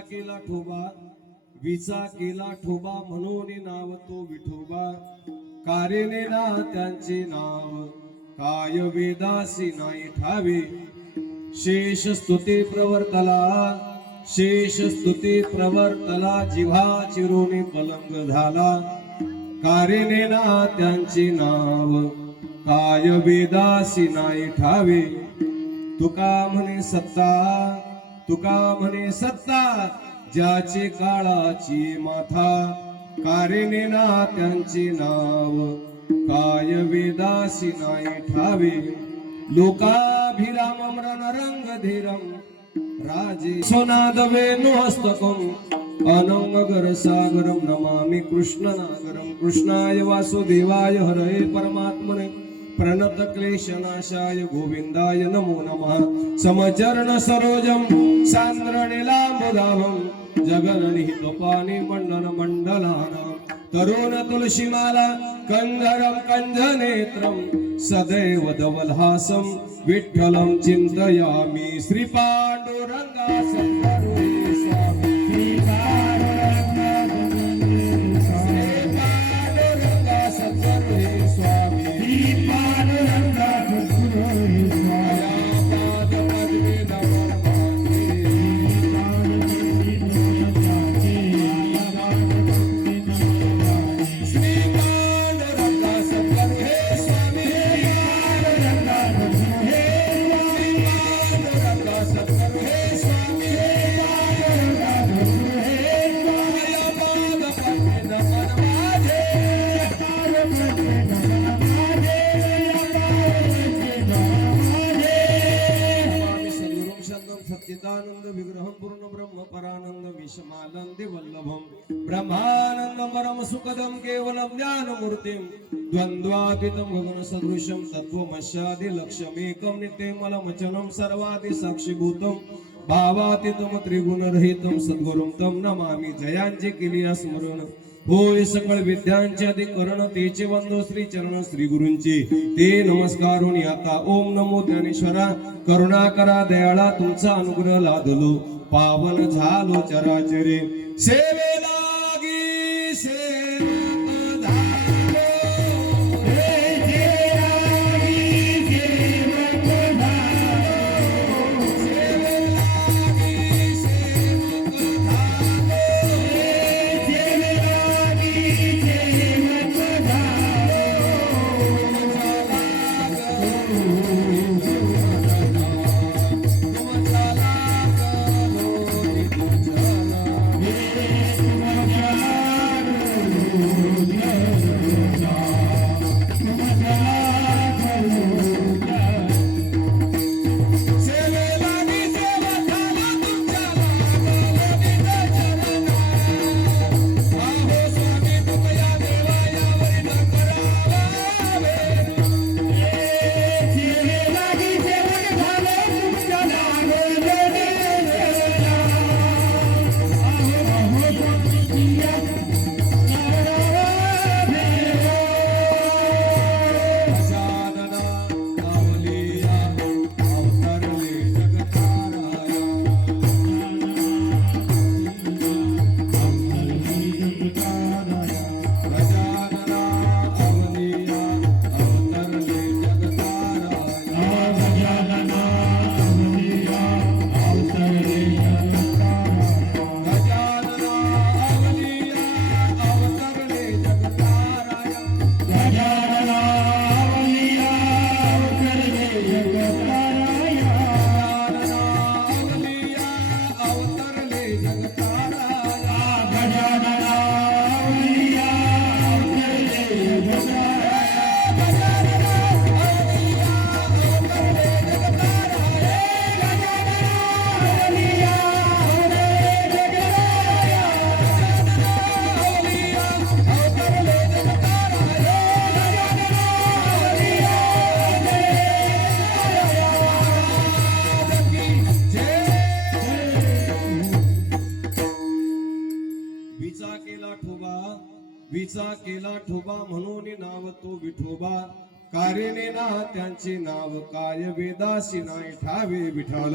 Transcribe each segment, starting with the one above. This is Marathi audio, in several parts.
केला ठोबा, विचा केला ठोबा म्हणून नाव तो विठोबा. कारेने ना त्यांचे नाव काय वेदासी नाही ठावे. शेष स्तुती प्रवर्तला, शेष स्तुती प्रवर्तला, जिव्हा चिरुनी पलंग झाला. कारेने ना त्यांचे नाव काय वेदासी नाही ठावे. तुका म्हणे सत्ता, तुका म्हणे सत्ता, ज्याचे काळाची माथा. कारेने ना त्यांचे नाव काय वेदासी नाही ठावे. लोकाभिरामं रणरंगधीरं राजे सोनाद वेणुहस्तकं अनंगगर सागरं नमामि कृष्णनागरं. कृष्णाय वासुदेवाय हरये परमात्मने प्रणत क्लेशनाशाय गोविंदाय नमो नमः. समचरण सरोजं सांद्रनीलाम्बुदाभं जगन्निहित पाणी मंडन मंडलानां. तरुण तुलसीमाला कंधरं कंधनेत्रं सदैव धवलहासं विठ्ठलं चिंतयामि. श्री पांडुरंगा सद्गुरुदेव स्वामी, श्री पांडुरंगा सद्गुरुदेव स्वामी, श्री पांडुरंगा सद्गुरुदेव स्वामी. पाद पद्मे नमस्ते, श्री पांडुरंगा सद्गुरुदेव स्वामी, सच्चिदानंद विग्रहं पूर्ण ब्रह्म परानंद विषमानंदे वल्लभं ब्रह्मानंदं परम सुखदं केवलं ज्ञानमूर्तिं द्वंद्वातीतं गगन सदृशं तत्त्वमस्यादि लक्ष्यमेकं नित्यमलमचनं सर्वादि साक्षीभूतं भावातीतं त्रिगुणरहितं सद्गुरुं तं नमामि. जयांचे केली स्मरण होय सकळ विद्यांचे अधिकरण, तेचे वंदो श्री चरण श्री गुरूंचे ते नमस्कारून. आता ओम नमो ज्ञानेश्वरा. करुणा करा दयाळा, तुमचा अनुग्रह लादलो, पावन झालो चराचरे. सेवे लागी सेवक झालो, विचा केला ठोबा म्हणून नाव तो विठोबा. कारेने ना त्यांचे नाव काय वेदासी नाही ठावे. विठाल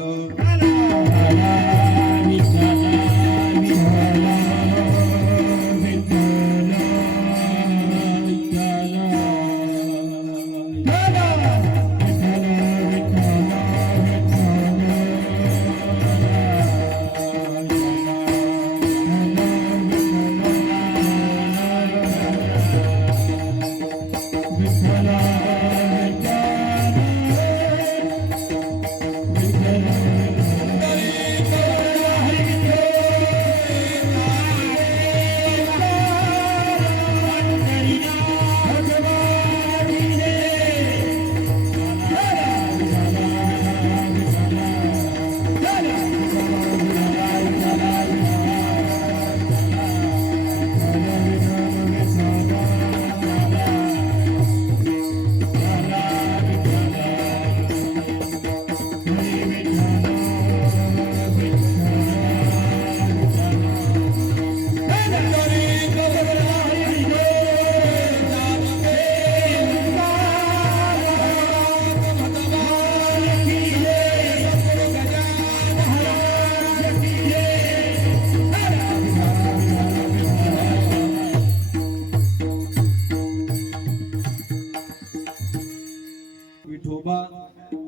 विठोबा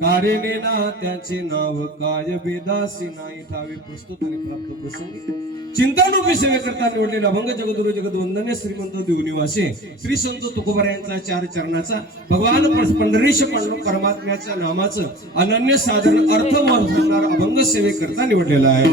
कारेने ना त्याचे नाव काय बेदासी नाही ठावे प्रस्तुत आणि प्राप्त प्रसंगी चिंतारूपी सेवेकरता निवडलेला अभंग जगद्गुरु जगद्वंदने श्रीमंत देवनिवासी श्री संत तुकोबार यांचा 4 चरणाचा भगवान पंढरीश पांडुरंग परमात्म्याच्या नामाचं अनन्य साधारण अर्थ वर्णवणारा अभंग सेवेकरता निवडलेला आहे.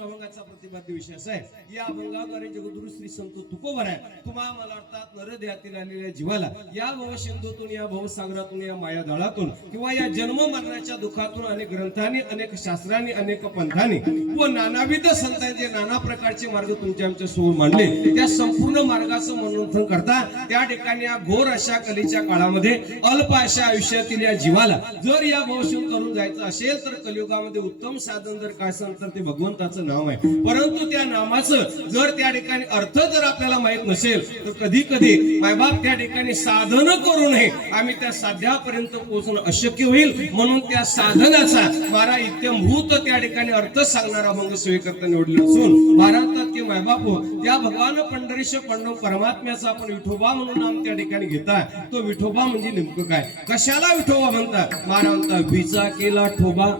अभंगाचा प्रतिपाद्य विषय असा आहे. या अभंगाद्वारे जगद्गुरु श्री संत तुकोबाराय तुम्हा मला अर्थात नरदेहातील आलेल्या जीवाला या भवसिंधूतून या भवसागरातून या मायादळातून किंवा या जन्म मरणाच्या दुःखातून अनेक ग्रंथांनी अनेक शास्त्रांनी अनेक पंथांनी व नानाविध संतांचे नाना प्रकारचे मार्ग तुमच्या आमच्या समोर मांडले. त्या संपूर्ण मार्गाचं मनोरंजन करता त्या ठिकाणी या घोर अशा कलीच्या काळामध्ये अल्प अशा आयुष्यातील या जीवाला जर या भवसिंध करून जायचं असेल तर कलियुगामध्ये उत्तम साधन जर काय असेल तर ते भगवंताचं नाव आहे. परंतु त्या नामाचं जर त्या ठिकाणी अर्थ जर आपल्याला माहित नसेल तर कधी कधी मायबाप त्या ठिकाणी साधन करू नये आम्ही त्या साध्यापर्यंत पोहोचणं अशक्य होईल. म्हणून त्या साधनाचा बारा इत्यंभूत त्या ठिकाणी अर्थ सांगणारा अभंग सेवेकरता निवडले असून भारतात की मायबाप या भगवान पंढरीश पांडुरंग परमात्म्याचा आपण विठोबा म्हणून नाम त्या ठिकाणी घेता. तो विठोबा म्हणजे नेमकं काय, कशाला विठोबा म्हणतात. महाराज म्हणतात विचा केला ठोबा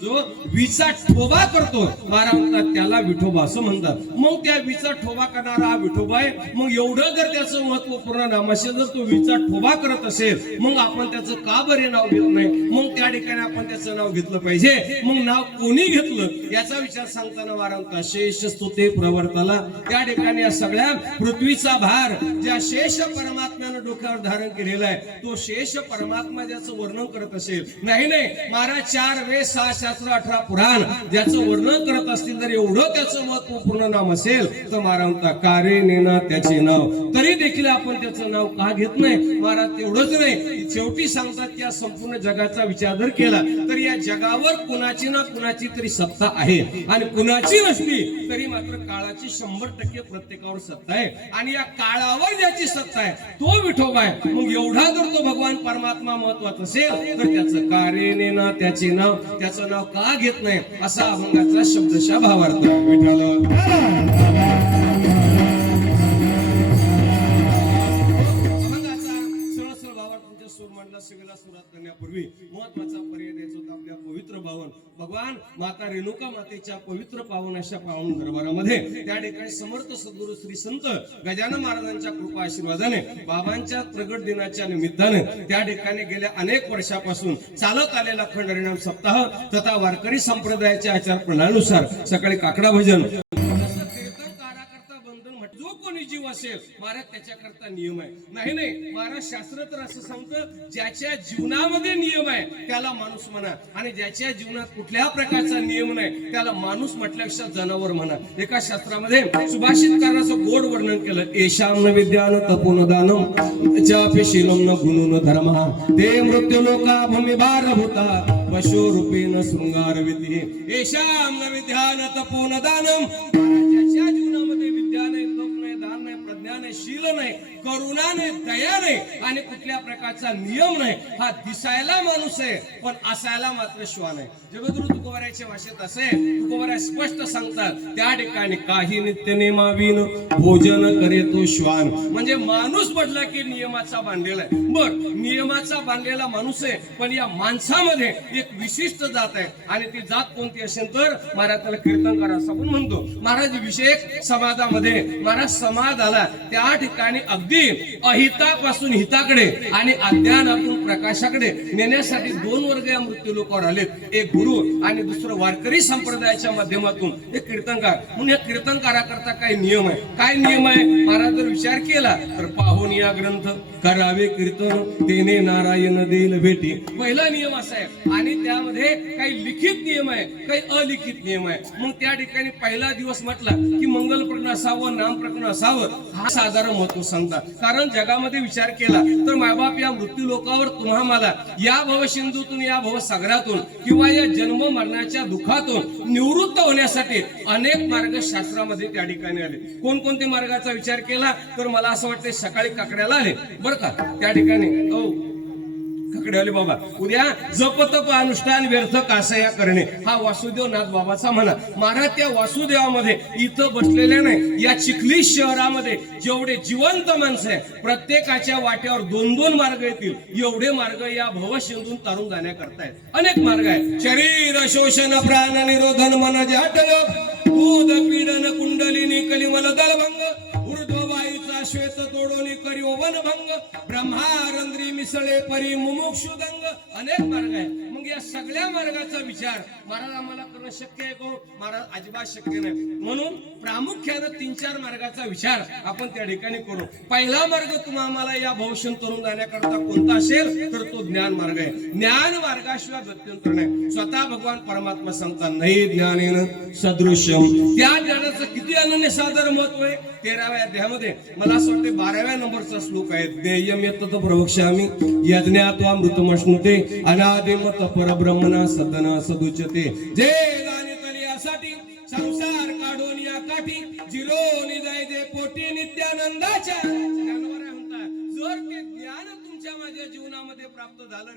जो विचा ठोबा करतो महाराज म्हणतात त्याला विठोबा असं म्हणतात. मग त्या विचा ठोबा करणारा हा विठोबा आहे. मग एवढं जर त्याचं महत्वपूर्ण नाम असेल जर तो विचा ठोबा करत असेल मग आपण त्याचं का बरे नाव घेत नाही. मग त्या ठिकाणी आपण त्याचं नाव घेतलं पाहिजे. मग नाव कोणी घेतलं याचा विचार सांगताना महाराज शेष स्तुते प्रवर्ताला त्या ठिकाणी या सगळ्या पृथ्वीचा भार ज्या शेष परमात्म्यानं डोक्यावर धारण केलेला आहे तो शेष परमात्मा ज्याचं वर्णन करत असेल नाही महाराज 4 वेद 6 शास्त्र 18 पुराण ज्याचं वर्णन करत असतील तर एवढं त्याचं महत्वपूर्ण नाम असेल तर महाराज म्हणतात कारे नेना त्याचे नाव तरी देखील आपण त्याचं नाव का घेत नाही. महाराज तेवढंच नाही शेवटी सांगतात की या संपूर्ण जगाचा विचार जर केला तर या जगावर कुणाची ना कुणाची तरी सत्ता आहे आणि कुणाची नसली तरी मात्र काळाची 100% प्रत्येकावर सत्ता आहे आणि या काळावर ज्याची सत्ता आहे तो विठोबा आहे. मग एवढा जर तो भगवान परमात्मा महत्वाचा असेल तर त्याचं कारे नेना त्याचे नाव त्याचं नाव का घेत नाही असा अभंगाचा शब्दशः भावार्थ. सेवेला सुरुवात करण्यापूर्वी महत्वाचा पर्याय द्यायचा होता आपल्या पवित्र पावन भगवान माता रेणुका मातेच्या पवित्र पावन अशा पावन दरबारामध्ये त्या ठिकाणी समर्थ सद्गुरु श्री संत गजानन महाराजांच्या कृपा आशीर्वादाने बाबांच्या प्रगट दिनाच्या निमित्ताने त्या ठिकाणी गेल्या अनेक वर्षापासून चालत आलेला अखंड हरिनाम सप्ताह तथा वारकरी संप्रदायाच्या आचार प्रणालीनुसार सकाळी काकडा भजन जो कोणी जीव असेल महाराज त्याच्याकरता नियम आहे. नाही महाराज शास्त्र तर असं सांगतं ज्याच्या जीवनामध्ये नियम आहे त्याला माणूस म्हणा आणि ज्याच्या जीवनात कुठल्या प्रकारचा नियम नाही त्याला माणूस म्हटल्यापेक्षा जनावर म्हणा. एका शास्त्रामध्ये सुभाषितकाराचं गोड वर्णन केलं. येशाम न विद्यान तपोन दानम जापेशीलम न गुणून धर्म ते मृत्यू लोका भूमी भारभूता पशु रूपेण शृंगार विधी येशाम न विद्यान तपोन दानम ज्याच्या जीवनामध्ये विद्या नाही तप नाही दान नाही प्रज्ञा नाही शील नाही करुणा करुणा नाही, दया नाही आणि कुठल्या प्रकारचा नियम नाही. हा दिसायला माणूस आहे पण असायला मात्र श्वान आहे. जगद्गुरु तुकोबारायच्या भाषेत असे तुकोबाराय स्पष्ट सांगतात, त्या ठिकाणी काही नित्य नियमाविन भोजन करे तो श्वान. म्हणजे माणूस म्हटला की नियमाचा बांधलेला आहे. बर, नियमाचा बांधलेला माणूस आहे पण या माणसामध्ये एक विशिष्ट जात आहे आणि ती जात कोणती असेल तर महाराज त्याला कीर्तनकार असं आपण म्हणतो. महाराज विशेष समाजामध्ये महाराज समाजाला त्या ठिकाणी अगदी अहितापासून हिताकडे आणि अज्ञानातून प्रकाशाकडे नेण्यासाठी दोन वर्ग या मृत्यू लोकांवर आलेत. एक गुरु आणि दुसरं वारकरी संप्रदायाच्या माध्यमातून एक कीर्तनकार. म्हणून या कीर्तनकाराकरता काही नियम आहे. काय नियम आहे महाराज जर विचार केला तर पाहून या ग्रंथ करावे कीर्तन तेने नारायण देईल भेटी. पहिला नियम असा आहे आणि त्यामध्ये काही लिखित नियम आहे काही अलिखित नियम आहे. मग त्या ठिकाणी पहिला दिवस म्हटला की मंगल प्रकरण असावं नाम प्रकरण असावं हा साधारण महत्व सांगतात. कारण जगामध्ये विचार केला तर मायबाप या मृत्यू लोकावर तुम्हा मला या भवसिंधूतून या भवसागरातून किंवा या जन्म मरणाच्या दुःखातून निवृत्त होण्यासाठी अनेक मार्ग शास्त्रामध्ये त्या ठिकाणी आले. कोणकोणते मार्गाचा विचार केला तर मला असं वाटतं सकाळी काकड्याला आले बरं का त्या ठिकाणी काकड्याले बाबा उद्या जप तप अनुष्ठान व्यर्थ कासया करणे हा वासुदेव नाथ बाबाचा म्हणा. महाराज त्या वासुदेवामध्ये इथं बसलेल्या नाही या चिखली शहरामध्ये जेवढे जिवंत माणसं आहे प्रत्येकाच्या वाट्यावर दोन दोन मार्ग येतील. एवढे मार्ग या भवसिंधून तारून जाण्याकरता आहेत. अनेक मार्ग आहेत. शरीर शोषण प्राण निरोधन मन जाटयोग दूध पीडन कुंडलिनी कलिमल दलभंग ऊर्ध्व वायूचा श्वेत तोडोनी करी वनभंग ब्रह्मारंद्री मिसळे परी मुमुक्षुदंग. अनेक मार्ग आहे. मग या सगळ्या मार्गाचा विचार महाराज आम्हाला करणं शक्य आहे का महाराज? अजिबात शक्य नाही. म्हणून प्रामुख्याने 3-4 मार्गाचा विचार आपण त्या ठिकाणी करू. पहिला मार्ग तुम्हाला या भविष्य तरुण जाण्याकरता कोणता असेल तर तो ज्ञान मार्ग आहे. ज्ञान मार्गाशिवाय गत्यंतर नाही. स्वतः भगवान परमात्मा सांगतात नाही ज्ञानेन सदृश्यम. त्या ज्ञानाचं किती अनन्य साधारण महत्व आहे. 13व्या अध्यायामध्ये मला असं वाटतं 12व्या नंबरचा श्लोक आहे. देयम यत्तत प्रवक्ष्यामि यज्ञात्वा मृतमश्नुते अनादिमत परब्रह्मणा सदना सदुच्यते. जे जाणीतले यासाठी संसार काढून या काठी जिरोनी जाय जे पोटी नित्यानंदाच्या. ज्ञानवर म्हणतात जर ते ज्ञान तुमच्या माझ्या जीवनामध्ये प्राप्त झालं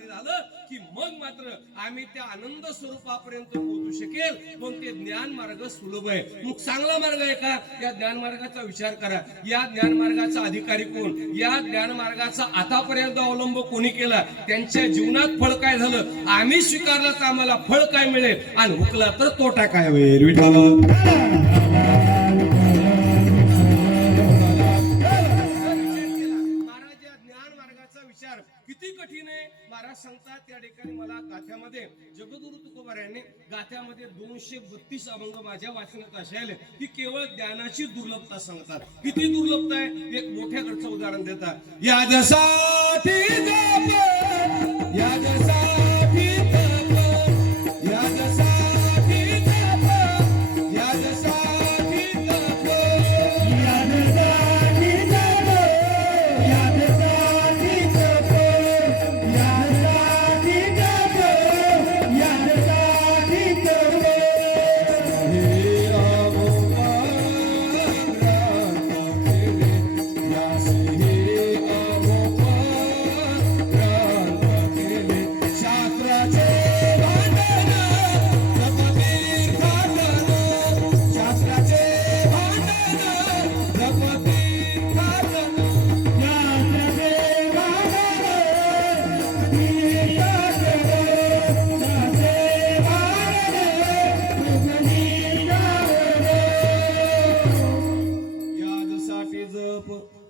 की मग मात्र आम्ही त्या आनंद स्वरूपापर्यंत पोहोचू शकेल. पण ते ज्ञान मार्ग सुलभ आहे. मग चांगला मार्ग आहे का? या ज्ञान मार्गाचा विचार करा. या ज्ञान मार्गाचा अधिकारी कोण? या ज्ञान मार्गाचा आतापर्यंत अवलंब कोणी केला? त्यांच्या जीवनात फळ काय झालं? आम्ही स्वीकारला तर आम्हाला फळ काय मिळेल आणि हुकला तर तोटा काय होईल? विठ्ठल किती कठीण आहे महाराज सांगतात. त्या ठिकाणी मला गाथ्यामध्ये जगद्गुरु तुकोबारायांनी गाथ्यामध्ये 232 अभंग माझ्या वाचनात असेल की केवळ ज्ञानाची दुर्लभता सांगतात. किती दुर्लभता आहे एक मोठ्या घरचं उदाहरण देतात. यासाठी जप यासाठी तप यासाठी जप यासाठी तप यासाठी जप यासाठी तप यासाठी जप यासाठी तप हे राम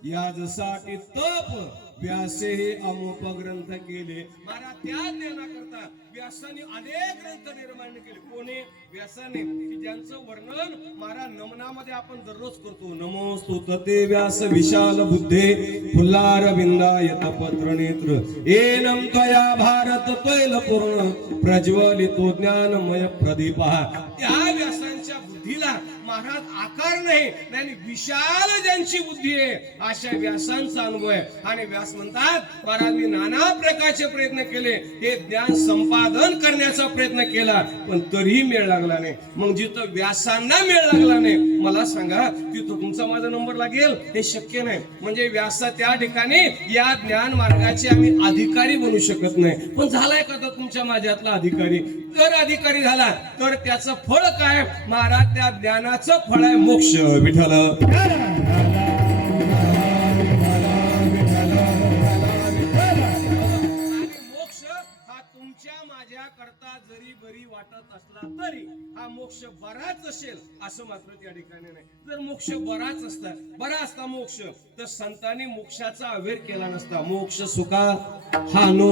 याजसाठी तप व्यासे हे अमोप ग्रंथ केले. महाराज त्या ज्ञानाकरता व्यासाने अनेक ग्रंथ निर्माण केले. कोणी? व्यासाने की ज्यांचं वर्णन महाराज नमनामध्ये आपण दररोज करतो. नमोस्तुते व्यास विशाल बुद्धे फुल्लार बिंदायत पत्र नेत्र एनम त्वया भारत तैल पूर्ण प्रज्वलितो ज्ञानमय प्रदीप. त्या व्यासांच्या बुद्धीला महाराज आकार नाही, त्यांनी विशाल ज्यांची बुद्धी आहे अशा व्यासांचा अनुभव आहे. आणि व्यास म्हणतात, महाराज मी नाना प्रकारचे प्रयत्न केले, हे ज्ञान संपादन करण्याचा प्रयत्न केला, पण तरीही मेळ लागला नाही. मग जिथं व्यासांना मेळ लागला नाही, मला सांगा तिथं तुमचा माझा नंबर लागेल? हे शक्य नाही. म्हणजे व्यास त्या ठिकाणी या ज्ञान मार्गाचे आम्ही अधिकारी बनू शकत नाही. पण झालाय का तुमच्या माझ्यातला अधिकारी? जर अधिकारी झाला तर त्याचं फळ काय? महाराज त्या ज्ञानाचं फळ आहे मोक्ष. विठ्ठल माझ्या करता जरी बरी वाटत असला तरी हा मोक्ष बराच असेल असं मात्र त्या ठिकाणी नाही. जर मोक्ष बराच असता, बरा असता मोक्ष, तर संतांनी मोक्षाचा अवेर केला नसता. मोक्ष सुखा हानो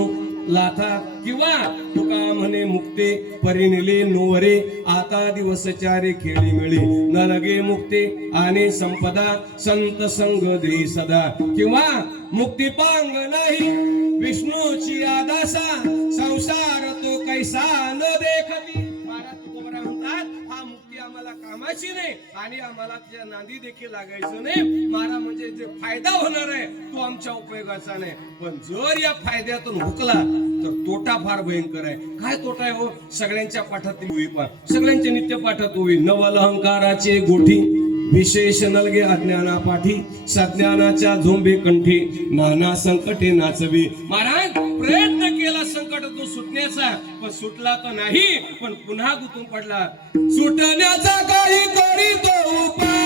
लाथा, किंवा तुका म्हणे मुक्ते परिनिले नोवरे, आता दिवस चारे खेळी मिळी न लगे मुक्ते आणि संपदा संत संग दे सदा, किंवा मुक्ती पांग नाही विष्णूची आदासा, संसार तो कैसा न देखती. महाराज तुकोबरा म्हणतात, हा मुक्ती आम्हाला कामाची नाही आणि आम्हाला त्या नांदी देखील लागायचं नाही. महाराज म्हणजे जे फायदा होणार आहे तो आमच्या उपयोगाचा नाही. पण जर या फायद्यातून हुकला तर तोटा फार भयंकर आहे. काय तोटा आहे हो? सगळ्यांच्या पाठातील होई, सगळ्यांच्या नित्य पाठात होई. नवल अहंकाराचे गोठी विशेष नलगे अज्ञाना पाठी, सज्ञानाच्या झोंबे कंठी नाना संकटे नाचवी. महाराज प्रयत्न केला संकटातून सुटण्याचा, पण सुटला तर नाही, पण पुन्हा गुंतून पडला. सुटण्याचा काही तरी तो उपाय,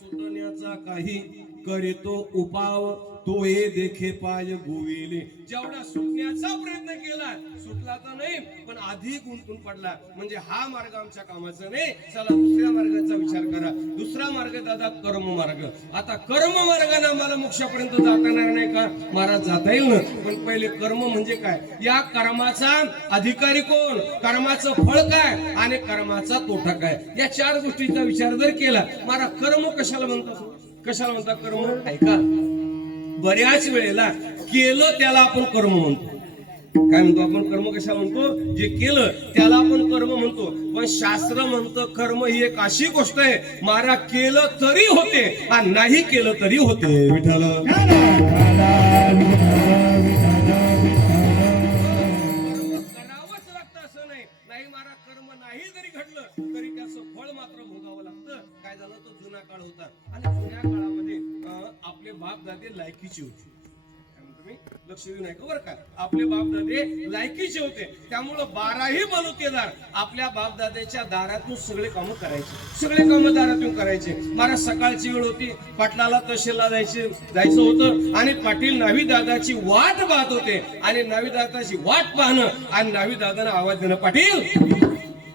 सुटण्याचा काही करीतो उपाव, तो हे देखे पाय गोविले. जेवढा सुटण्याचा प्रयत्न केला, सुटला तर नाही, पण अधिक गुंतून पडला. म्हणजे हा मार्ग आमच्या कामाचा नाही, चला दुसऱ्या मार्गाचा विचार करा. दुसरा मार्ग दादा कर्म मार्ग. आता कर्म मार्गाने आम्हाला मोक्षापर्यंत जाता येणार नाही का? महाराज जाता येईल ना, पण पहिले कर्म म्हणजे काय, या कर्माचा अधिकारी कोण, कर्माचं फळ काय आणि कर्माचा तोटा काय, या चार गोष्टींचा विचार जर केला. महाराज कर्म कशाला म्हणतात, कशाला म्हणतात कर्म? ऐका, बऱ्याच वेळेला केलं त्याला आपण कर्म म्हणतो. काय म्हणतो आपण? कर्म कशाला म्हणतो? जे केलं त्याला आपण कर्म म्हणतो. पण शास्त्र म्हणतं कर्म ही एक अशी गोष्ट आहे, महाराज केलं तरी होते आणि नाही केलं तरी होते. विठ्ठल करावंच लागतं असं नाही. नाही महाराज कर्म नाही जरी घडलं तरी त्याचं फळ मात्र भोगावं लागतं. काय झालं, तो जुना काळ होता आणि जुन्या काळामध्ये आपले बाप दादे लायकीचे होते. लक्ष देऊ नये का बरं का? आपले बापदादे लायकीचे होते, त्यामुळं 12ही बलुतेदार आपल्या बापदाद्याच्या दारातून सगळे कामं करायचे. सगळे कामं दारातून करायचे. महाराज सकाळची वेळ होती, पाटलाला तहसीलला जायचं होतं आणि पाटील नावी दादाची वाट पाहत होते. आणि नावी दादाची वाट पाहणं आणि नावी दादानं आवाज देणं, पाटील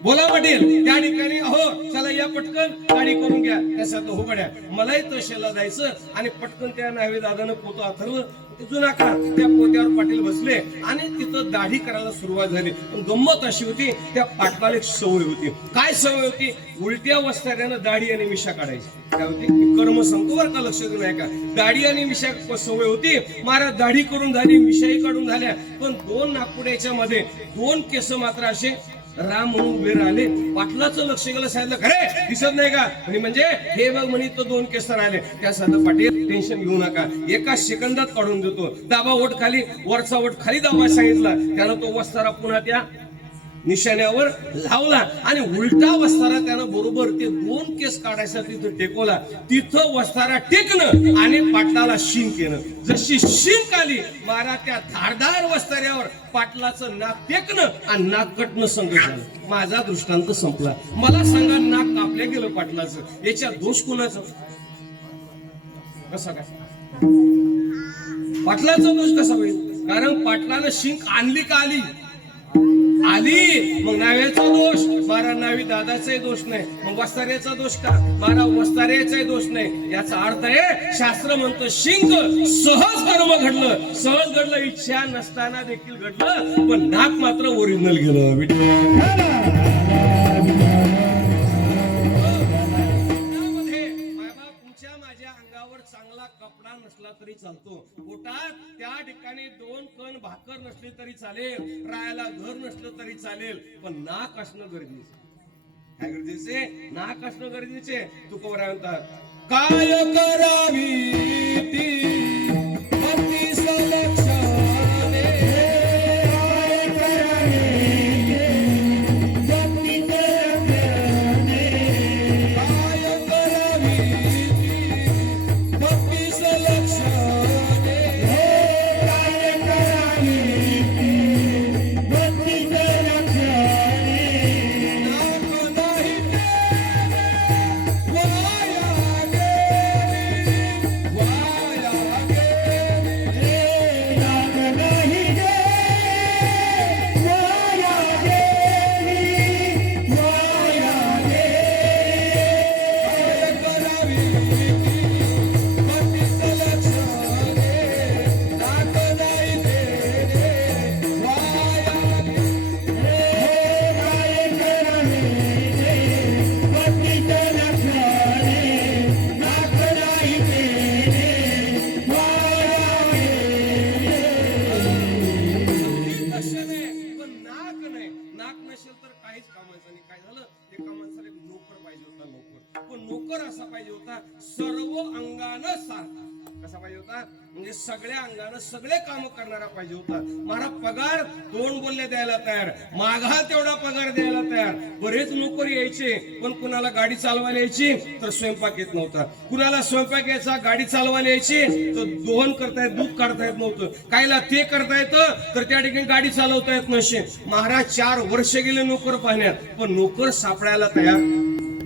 बोला पाटील, त्या ठिकाणी अहो चला या पटकन गाडी करून घ्या. त्याच्यात हो गड्या, मलाही तहसीलला जायचं. आणि पटकन त्या नावी दादानं पोतं आथरलं, जुना का त्या पोत्यावर पाटील बसले आणि तिथं दाढी करायला सुरुवात झाली. पण गंमत अशी होती, त्या पाटलाला एक सवय होती. काय सवय होती? उलट्या वस्त्यानं दाढी आणि मिशा काढायची. काय होती? कर्म सांगतो बरं का, लक्ष देऊ नये का? दाढी आणि मिशा सवय होती. महाराज दाढी करून झाली, मिशाही काढून झाल्या, पण दोन नागपुड्याच्या मध्ये दोन केस मात्र असे राम म्हणून उभे राहिले. पाटलाचं लक्ष गेलं, सांगितलं खरे दिसत नाही का? म्हणजे हे बघ म्हणे, तो दोन केस राहिले. त्या साधं पाटील टेन्शन घेऊ नका, एका सेकंदात काढून देतो. दाबा ओठ खाली, वरचा ओठ खाली दाबा सांगितला. त्यानं तो वस्तारा पुन्हा त्या निशाण्यावर लावला आणि उलटा वस्तारा त्यानं बरोबर ते दोन केस काढायसाठी तिथं टेकवला. तिथं वस्तारा टेकणं आणि पाटलाला शिंक येणं. जशी शिंक आली, महाराज त्या धारदार वस्ताऱ्यावर पाटलाचं नाक टेकणं आणि नाक कटणं संगत झालं. माझा दृष्टांत संपला. मला सांगा, नाक कापल्या गेलं पाटलाचं, याच्या दोष कुणाचा? कसा काय पाटलाचा दोष कसा होईल? कारण पाटलानं शिंक आणली का आली झाली मग नाव्याचा दोष, मारा नावी दादाचाही दोष नाही, मग वस्ताऱ्याचा दोष का, मारा वस्ताऱ्याचाही दोष नाही. याचा अर्थ आहे शास्त्र म्हणतं शिंक सहज कर्म घडलं, सहज घडलं, इच्छा नसताना देखील घडलं, पण नाक मात्र ओरिजिनल गेलं. चांगला कपडा नसला तरी चालतो, पोटात त्या ठिकाणी 2 कण भाकर नसली तरी चालेल, राहायला घर नसलं तरी चालेल, पण नाक असणं गरजेचं. काय गरजेचे? नाक असणं गरजेचे. तुकोबराय म्हणतात काय करावी ती अति सलक्षणे, काय करावी सर्व अंगानं सारखा. कसा पाहिजे होता? म्हणजे सगळ्या अंगानं सगळे काम करणारा पाहिजे होता. मला पगार 2 बोलले द्यायला तयार, मागा तेवढा पगार द्यायला तयार. बरेच नोकर यायचे, पण कुणाला गाडी चालवायला यायची तर स्वयंपाक येत नव्हता, कुणाला स्वयंपाक यायचा, गाडी चालवायला यायची तर दोहन करता येत, दूध काढता येत नव्हतं, कायला ते करता येतं तर त्या ठिकाणी गाडी चालवता येत नसे. महाराज 4 वर्ष गेले नोकर पाहण्यात, पण नोकर सापडायला तयार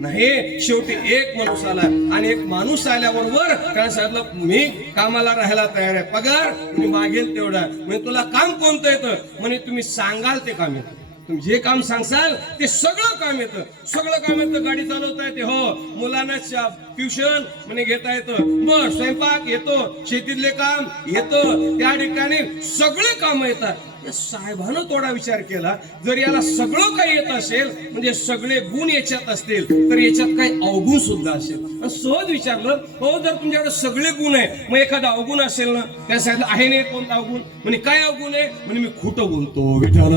नाही. शेवटी एक माणूस आला, आणि एक माणूस आल्याबरोबर काय सांगितलं, मी कामाला राहायला तयार आहे, पगार मी मागेल तेवढा. म्हणजे तुला काम कोणतं येतं? म्हणे तुम्ही सांगाल ते काम येतं, तुम्ही जे काम सांगसाल ते सगळं काम येतं. सगळं काम येतं. गाडी चालवता येते, हो. मुलांना ट्युशन म्हणे घेता येतं, मग स्वयंपाक येतो, शेतीतले काम येतं, त्या ठिकाणी सगळे काम येतात. साहेबानं थोडा विचार केला, जर याला सगळं काही येत असेल, म्हणजे सगळे गुण याच्यात असतील, तर याच्यात काही अवगुण सुद्धा असेल. सहज विचारलं, हो जर तुमच्याकडे सगळे गुण आहे, मग एखादा अवगुण असेल ना? त्या सांगितलं आहे नाही. कोणता अवगुण? म्हणे काय अवगुण आहे? म्हणे मी खोटं बोलतो. विठाल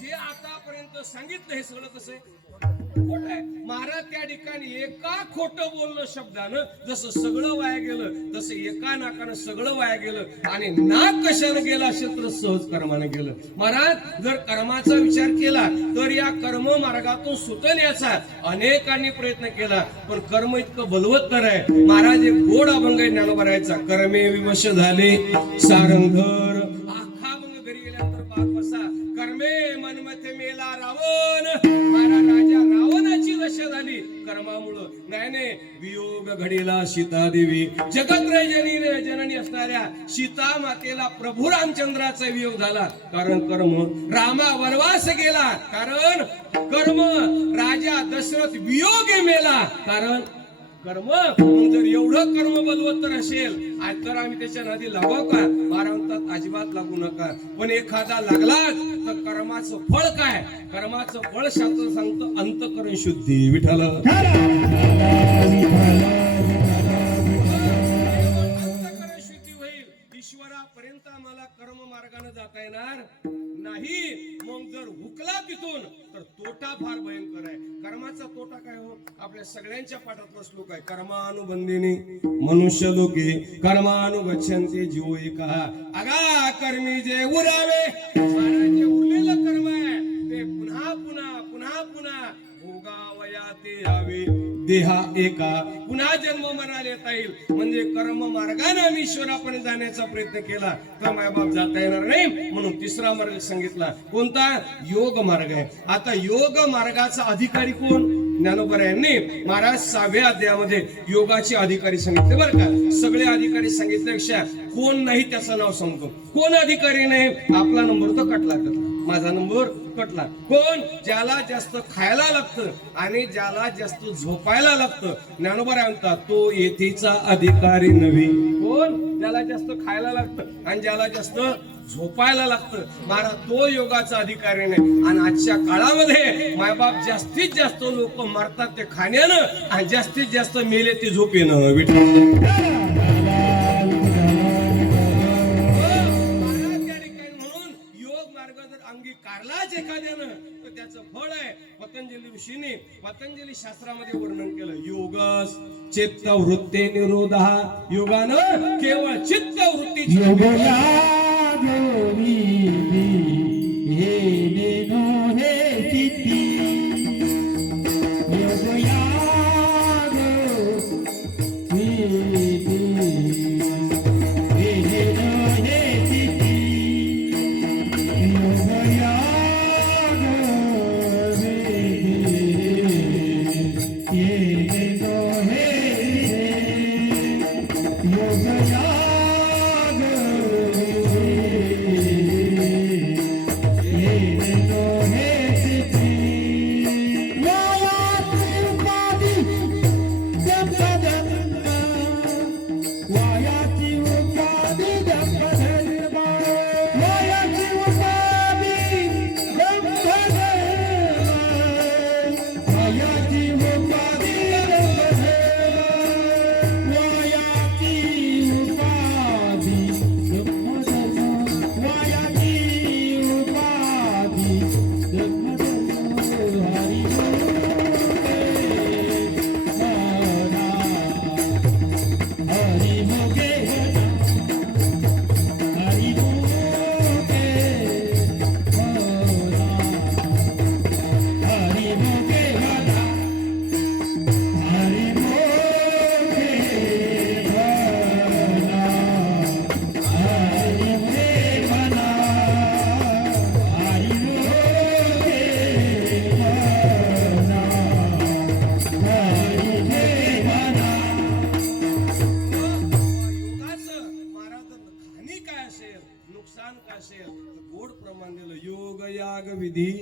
जे आतापर्यंत सांगितलं हे सगळं कसं आहे? खोट आहे. महाराज त्या ठिकाणी एका खोटं बोलणं शब्दानं जसं सगळं वाया गेलं, तसं एका नाकानं सगळं वाया गेलं. आणि नाक कशानं गेलं असेल तर सहज कर्मानं गेलं. महाराज जर कर्माचा विचार केला तर या कर्म मार्गातून सुटण्याचा अनेकांनी प्रयत्न केला, पण कर्म इतकं बलवत्तर आहे. महाराज एक गोड अभंग आहे ज्ञानोबरायचा, कर्मे विवश झाले सारंगधर. आखा अभंग घरी गेल्यानंतर पाहत बसा, कर्मे मनमथे मेला रावण. मारा राजा रावणाची दशा झाली कर्मामुळं. नाही वियोग घडीला सीता देवी, जगत जननी असणाऱ्या सीता मातेला प्रभू रामचंद्राचा वियोग झाला, कारण कर्म. रामा वनवास गेला, कारण कर्म. राजा दशरथ वियोगे मेला, कारण कर्म. जर एवढं कर्म बलवत्तर असेल तर आम्ही त्याच्या नादी लागू का? बारावंतात अजिबात लागू नका. पण एखादा लागला तर कर्माचं फळ काय? कर्माचं फळ शास्त्र सांगतं अंतःकरण शुद्धी. विठ्ठल ईश्वरापर्यंत आम्हाला कर्म मार्गाने जाता येणार नाही. मग जर हुकला तिथून तर तोटा फार भयंकर आहे. कर्माचा तोटा काय हो? आपल्या सगळ्यांच्या पाठातला श्लोक आहे, कर्मानुबंधिनी मनुष्य लोके कर्मानुगच्छन्ति जीव एका. अगा कर्मी जे उरावे, जे उरलेलं कर्म आहे ते पुन्हा पुन्हा पुन्हा पुन्हा भोगावया ते यावे. देहा एका, पुन्हा जन्म मनाला येता येईल. म्हणजे कर्म मार्गाने आम्ही ईश्वरापर्यंत जाण्याचा प्रयत्न केला तर मायबाप जाता येणार नाही. म्हणून तिसरा मार्ग सांगितला, कोणता? योग मार्ग आहे. आता योग मार्गाचा अधिकारी कोण? ज्ञानोबा यांनी महाराज 6व्या अध्यायामध्ये योगाचे अधिकारी सांगितले बरं का. सगळे अधिकारी सांगितल्यापेक्षा कोण नाही त्याचं नाव सांगतो. कोण अधिकारी नाही, आपला नंबर तो कटला, माझा नंबर कटला. कोण? ज्याला जास्त खायला लागतं आणि ज्याला जास्त झोपायला लागतं. ज्ञानोबा म्हणतात तो येथेचा अधिकारी नव्हे. कोण? ज्याला जास्त खायला लागतं आणि ज्याला जास्त झोपायला लागतं, महाराज तो योगाचा अधिकारी नाही. आणि आजच्या काळामध्ये मायबाप जास्तीत जास्त लोक मरतात ते खाण्यानं आणि जास्तीत जास्त मेले ते झोपेनं. अंगीकारलाच एखाद्यानं तर त्याचं फळ आहे. पतंजली ऋषीने पतंजली शास्त्रामध्ये वर्णन केलं. योगस चित्त वृत्ते निरोधा. योगानं केवळ चित्त वृत्तीची गोड प्रमाण दिलं. योग याग विधी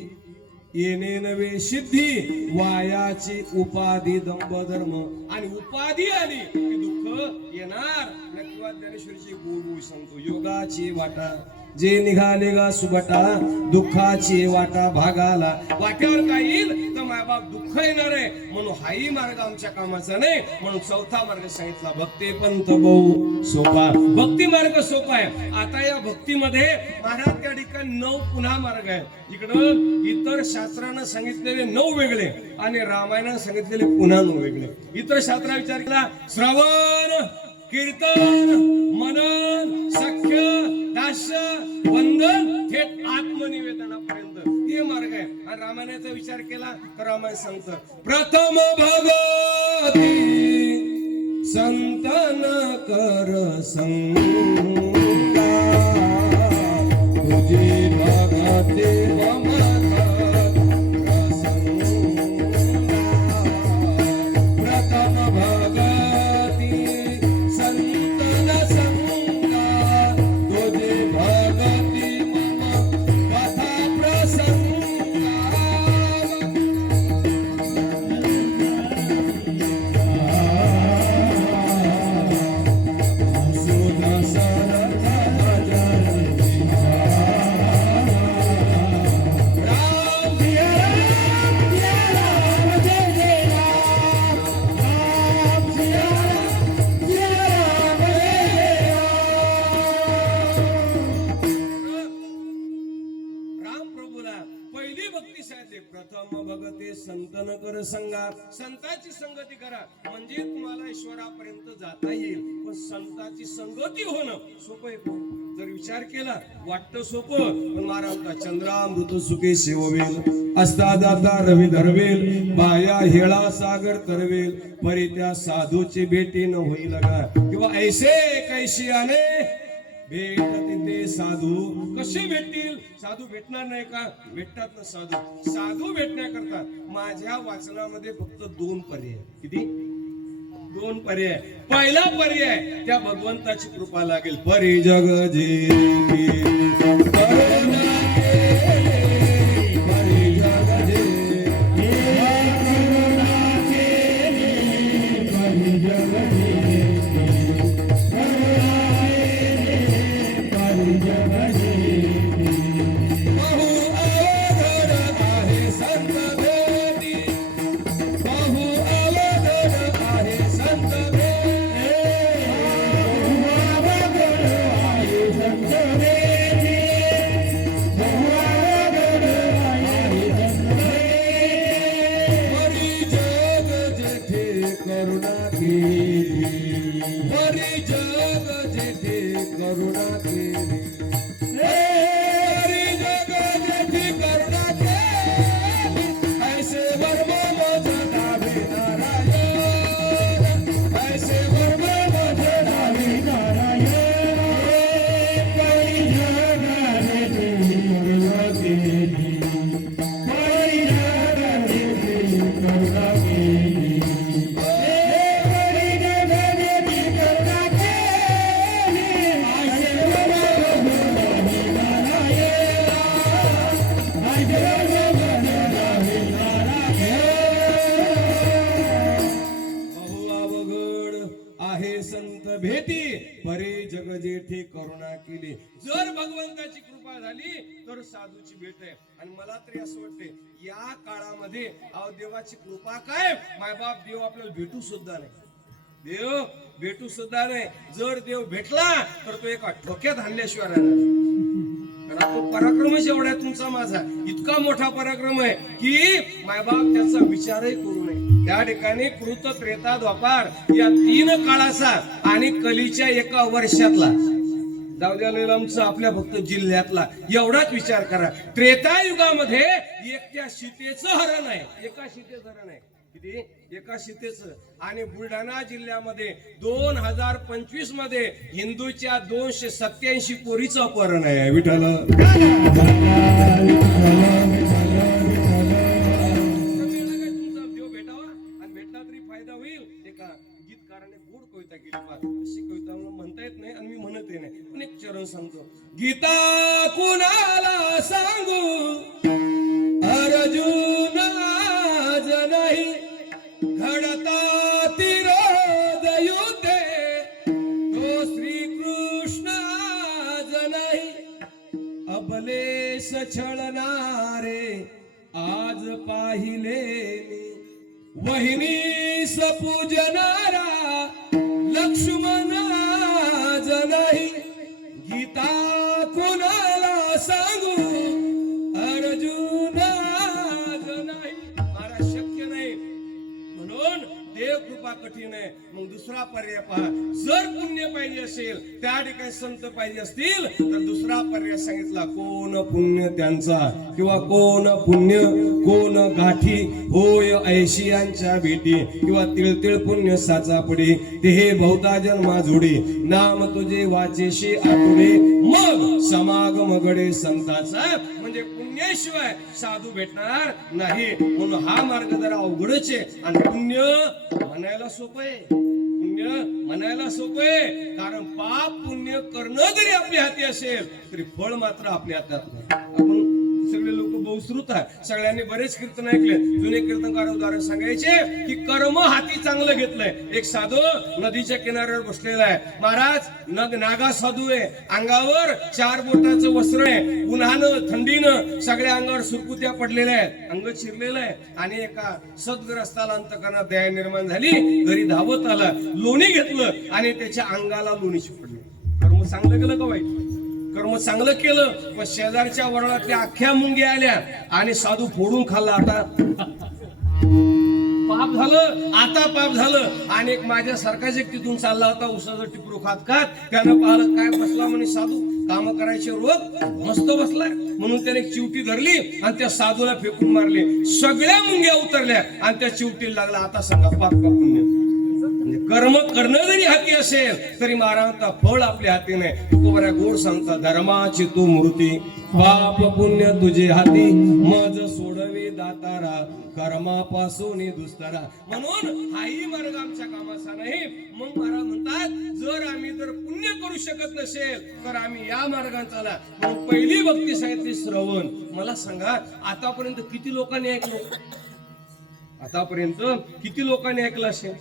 येणे नवे सिद्धी. वायाची उपाधी दंभ धर्म. आणि उपाधी आली की दुःख येणार. नक्की ज्ञानेश्वरीची गोड सांगतो. योगाची वाटा जे निघाले गा सुबटा. दुःखाची वाटा भागाला. वाट्यावर काय येईल तर मायबाप दुःख येणार आहे. म्हणून हाही मार्ग आमच्या कामाचा नाही. म्हणून चौथा मार्ग सांगितला. भक्ती पंथ बहु सोपा. भक्ती मार्ग सोपा आहे. आता या भक्तीमध्ये महाराज त्या ठिकाणी 9 पुन्हा मार्ग आहे. इकडं इतर शास्त्रानं सांगितलेले 9 वेगळे आणि रामायणानं सांगितलेले पुन्हा 9 वेगळे. इतर शास्त्रा विचार केला. श्रवण कीर्तन मनन सख्य दास्य वंदन थेट आत्मनिवेदनापर्यंत हे मार्ग आहे. आणि रामायणाचा विचार केला तर रामायण सांगतं. प्रथम भगवती संतन कर संगा. तुझे भगते प्रथम भगते संतन कर संगा. संतांची संगती करा म्हणजे तुम्हाला ईश्वरापर्यंत जाता येईल. पण संतांची संगती होणं सोपं आहे. जर विचार केला वाटतं सोपं. पण महाराज चंद्रामृत सुखे सेववेल. असता दाता रवी धरवेल. बाया हेळा सागर तरवेल. परी त्या साधूची भेटी न होईल का. किंवा ऐसे कैशी आने भेटते ते साधू कसे भेटतील? साधू भेटणार नाही का? भेटतात ना साधू. साधू भेटण्याकरता माझ्या वाचनामध्ये फक्त 2 पर्याय. किती? 2 पर्याय. पहिला पर्याय त्या भगवंताची कृपा लागेल. परी जग जेठी करुणा केली, परी जग जेठी करुणा केली, परी जग जेठी करुणा केली, परी जग जेठी. बहु अवघड आहे संत भेटी, बहु अवघड आहे संत भेटी, बहु अवघड आहे संत भेटी, बहु अवघड आहे संत भेटी. परी जग जेथे करुणा केली, परी जग जेथे करुणा केली, परी जग जेथे करुणा केली, ऐसे वर्म मज नावे नारायण, ऐसे वर्म मज नावे नारायण. परी जग जेथे करुणा केली, परी जग जेथे करुणा केली, परी जग जेथे करुणा केली, ऐसे वर्म मज नावे नारायण, ऐसे वर्म मज नावे नारायण. बहु अवघड आहे संत भेटी, परे जग जेथे करुणा केली. जर भगवंताची कृपा झाली तर साधूची भेट आहे. आणि मला तरी असं वाटते या काळामध्ये देवाची कृपा काय, मायबाप देव आपल्याला भेटू सुद्धा नाही. देव भेटू सुद्धा नाही. जर देव भेटला तर तो एका ठोक्यात आणल्याशिवाय राहणार. तो पराक्रमच एवढा आहे तुमचा माझा, इतका मोठा पराक्रम आहे की मायबाप त्याचा विचारही करू नये. त्या ठिकाणी कृत, त्रेता, द्वापार या 3 काळाचा आणि कलीच्या 1 वर्षातला जाऊ द्या आमचा आपल्या फक्त जिल्ह्यातला एवढाच विचार करा. त्रेता युगामध्ये एकट्या सीतेचं हरण आहे, एका सीतेचं हरण आहे. किती? एका सीतेचं. आणि बुलढाणा जिल्ह्यामध्ये 2025 मध्ये हिंदूच्या 287 पोरीचं अपहरण आहे. विठ्ठल देव भेटावा आणि भेटला तरी फायदा होईल. एका गीतकाराने गोड कविता केली. अशी कविता म्हणता येत नाही आणि मी म्हणत नाही, पण एक चरण सांगतो. गीता कुणाला सांगू अर्जुन आज नाही, घडता तिरोध युद्धे तो श्रीकृष्ण आज नाही, अबलेश छळणारे आज पाहिले मी, वहिनीस पूजनारा लक्ष्मण आज नाही. गीता कुणाला सांगू अर्जुन आज नाही. महाराज शक्य नाही, म्हणून देव कृपा कठीण आहे. मग दुसरा पर्याय पहा. जर पुण्य पाहिजे असेल, त्या ठिकाणी संत पाहिजे असतील तर दुसरा पर्याय सांगितला. कोण पुण्य त्यांचा किंवा कोण पुण्य कोण गाठी होय ऐशियांच्या भेटी, किंवा तिळतिळ पुण्य साचा पडे ते हे बहुता जन्मा जोडे, नाम तुझे वाचेशी आठवडे मग समागम घडे संताचा. म्हणजे पुण्याशिवाय साधू भेटणार नाही. म्हणून हा मार्ग जरा अवघडच आहे. आणि पुण्य म्हणायला सोपं आहे, पुण्य म्हणायला सोपं आहे, कारण पाप पुण्य करणं जरी आपल्या हाती असेल तरी फळ मात्र आपल्या हातात नाही. आपण सगळे लोक बहुश्रुत आहे, सगळ्यांनी बरेच कीर्तन ऐकले. जुने कीर्तनकार उदाहरण सांगायचे की कर्म हाती चांगलं घेतलंय. एक साधू नदीच्या किनाऱ्यावर बसलेला आहे. महाराज नागा साधू आहे, अंगावर 4 बोटाचं वस्त्र आहे, उन्हानं थंडीनं सगळ्या अंगावर सुरकुत्या पडलेल्या आहेत, अंग चिरलेलं आहे. आणि एका सद्ग्रस्ताला अंतकरणात दया निर्माण झाली, घरी धावत आला, लोणी घेतलं आणि त्याच्या अंगाला लोणी शिपडली. कर्म चांगलं केलं का वाईट? कर्म चांगलं केलं, पण शेजारच्या वरणातल्या अख्ख्या मुंग्या आल्या आणि साधू फोडून खाल्ला. आता पाप झालं, आता पाप झालं. आणि एक माझ्यासारखाच एक तिथून चालला होता उसाचं टिपरू खात खात. त्यानं पाहिलं, काय बसला म्हणे साधू, काम करायचे रोग मस्त बसलाय. म्हणून त्याने चिवटी धरली आणि त्या साधूला फेकून मारले. सगळ्या मुंग्या उतरल्या आणि त्या चिवटीला लागला. आता सांगा पाप का पुण्य? म्हणजे कर्म करणं जरी हाती असेल तरी महाराजांचा फळ आपल्या हाती नाही. तुकोबऱ्या गोड सांगता धर्माची तू मूर्ती, पाप पुण्य तुझे हाती, मज सोडवे दातारा, कर्मापासून दुस्तरा. म्हणून हाही मार्ग आमच्या कामाचा नाही. मग महाराज म्हणतात जर आम्ही पुण्य करू शकत नसेल तर आम्ही या मार्गाने चाला. मग पहिली भक्ती सांगितली श्रवण. मला सांगा आतापर्यंत किती लोकांनी ऐकलं? आतापर्यंत किती लोकांनी ऐकलं असेल?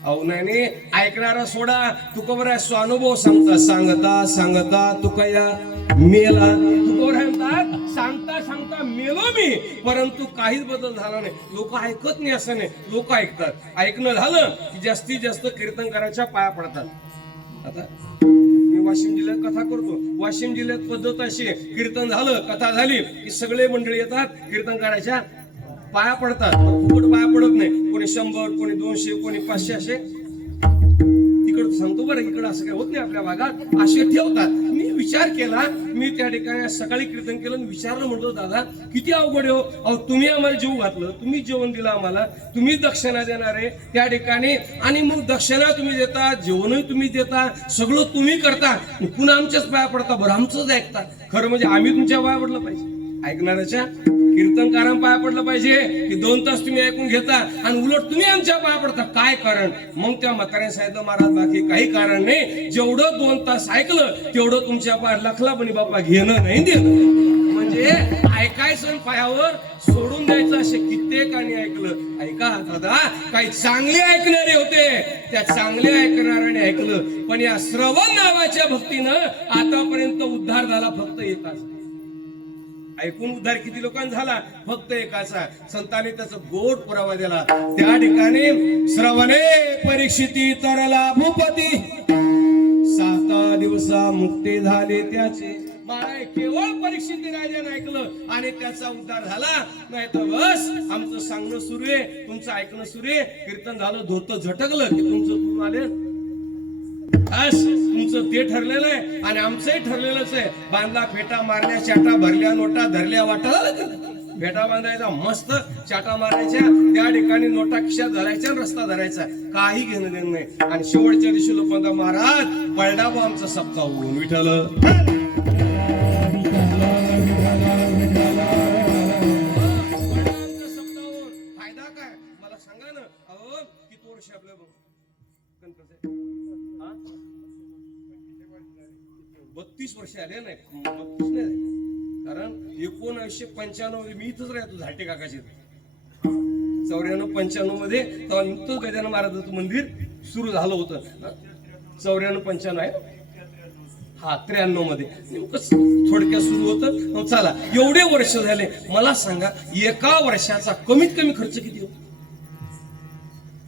अहो नाही ऐकणारा सोडा. तुकोबरा स्वानुभव सांगता सांगता सांगता तुकया मेला. तुकोबरा म्हणतात सांगता सांगता मेलो मी, परंतु काहीच बदल झाला नाही. लोक ऐकत नाही असं नाही, लोक ऐकतात. ऐकणं झालं की जास्तीत जास्त कीर्तनकाराच्या पाया पडतात. आता मी वाशिम जिल्ह्यात कथा करतो. वाशिम जिल्ह्यात पद्धत अशी आहे, कीर्तन झालं कथा झाली की सगळे मंडळी येतात कीर्तनकाराच्या पाया पडतात. फुकट पाया पडत नाही. कोणी 100, कोणी 200, कोणी 500 असे. तिकडं सांगतो बरं, इकडं असं काय होत नाही आपल्या भागात, असे ठेवतात. मी विचार केला, मी त्या ठिकाणी सकाळी कीर्तन केलं, विचारलं, म्हणतो दादा किती अवघड आहे हो. अहो तुम्ही आम्हाला जेवू घातलं, तुम्ही जेवण दिलं आम्हाला, तुम्ही दक्षिणा देणार आहे त्या ठिकाणी, आणि मग दक्षिणा तुम्ही देता, जेवणही तुम्ही देता, सगळं तुम्ही करता, पुन्हा आमच्याच पाया पडता. बरं आमचंच ऐकता. खरं म्हणजे आम्ही तुमच्या पाया पडलं पाहिजे, ऐकणाऱ्याच्या कीर्तनकारांना पाया पडलं पाहिजे की 2 तास तुम्ही ऐकून घेता आणि उलट तुम्ही आमच्या पाया पडता. काय कारण? मग त्या म्हाताऱ्या सांगितलं महाराज बाकी काही कारण नाही, जेवढं 2 तास ऐकलं तेवढं तुमच्या पाया लखला पण बाप्पा घेणं नाही देणं. म्हणजे ऐकायचं पायावर सोडून द्यायचं असे कित्येकाने ऐकलं. ऐका दादा, काही चांगले ऐकणारे होते, त्या चांगले ऐकणाऱ्याने ऐकलं, पण या श्रवण नावाच्या भक्तीनं आतापर्यंत उद्धार झाला फक्त एकाच. ऐकून उद्धार किती लोकांना झाला? फक्त एकाचा. संतांनी त्याचा गोड पुरावा दिला. त्या ठिकाणी श्रवणे परीक्षिती तरला भूपती, 7 दिवसा मुक्ती झाली त्याचे. महाराज केवळ परीक्षिती राजाने ऐकलं आणि त्याचा उद्धार झाला. नाही तर बस आमचं सांगणं सुरू आहे, तुमचं ऐकणं सुरू आहे. कीर्तन झालं, धोतं झटकलं की तुमचं तुम्ही आले, तुमचं ते ठरलेलं आहे आणि आमचंही ठरलेलंच आहे. बांधला फेटा, मारल्या चाटा, भरल्या नोटा, धरल्या वाटा. फेटा बांधायचा, मस्त चाटा मारायच्या, त्या ठिकाणी नोटा खिशात धरायच्या, रस्ता धरायचा, काही घेणं देणं नाही. आणि शेवटच्या दिवशी लोक म्हणतात महाराज पळडा बा आमचा सप्ताह होऊन विठ्ठल. फायदा काय मला सांगा ना. अहो किती वर्ष आपल्या 32 वर्ष आले नाही, 32 नाही, कारण 1995 मी इथंच राहतो झाटे काकाची. 94-95 मध्ये तेव्हा नुकतंच गजानन महाराजांचं मंदिर सुरू झालं होतं. 94-95 आहे, हा 93 मध्ये थोडक्यात सुरू होतं. चला एवढे वर्ष झाले, मला सांगा एका वर्षाचा कमीत कमी खर्च किती होतो?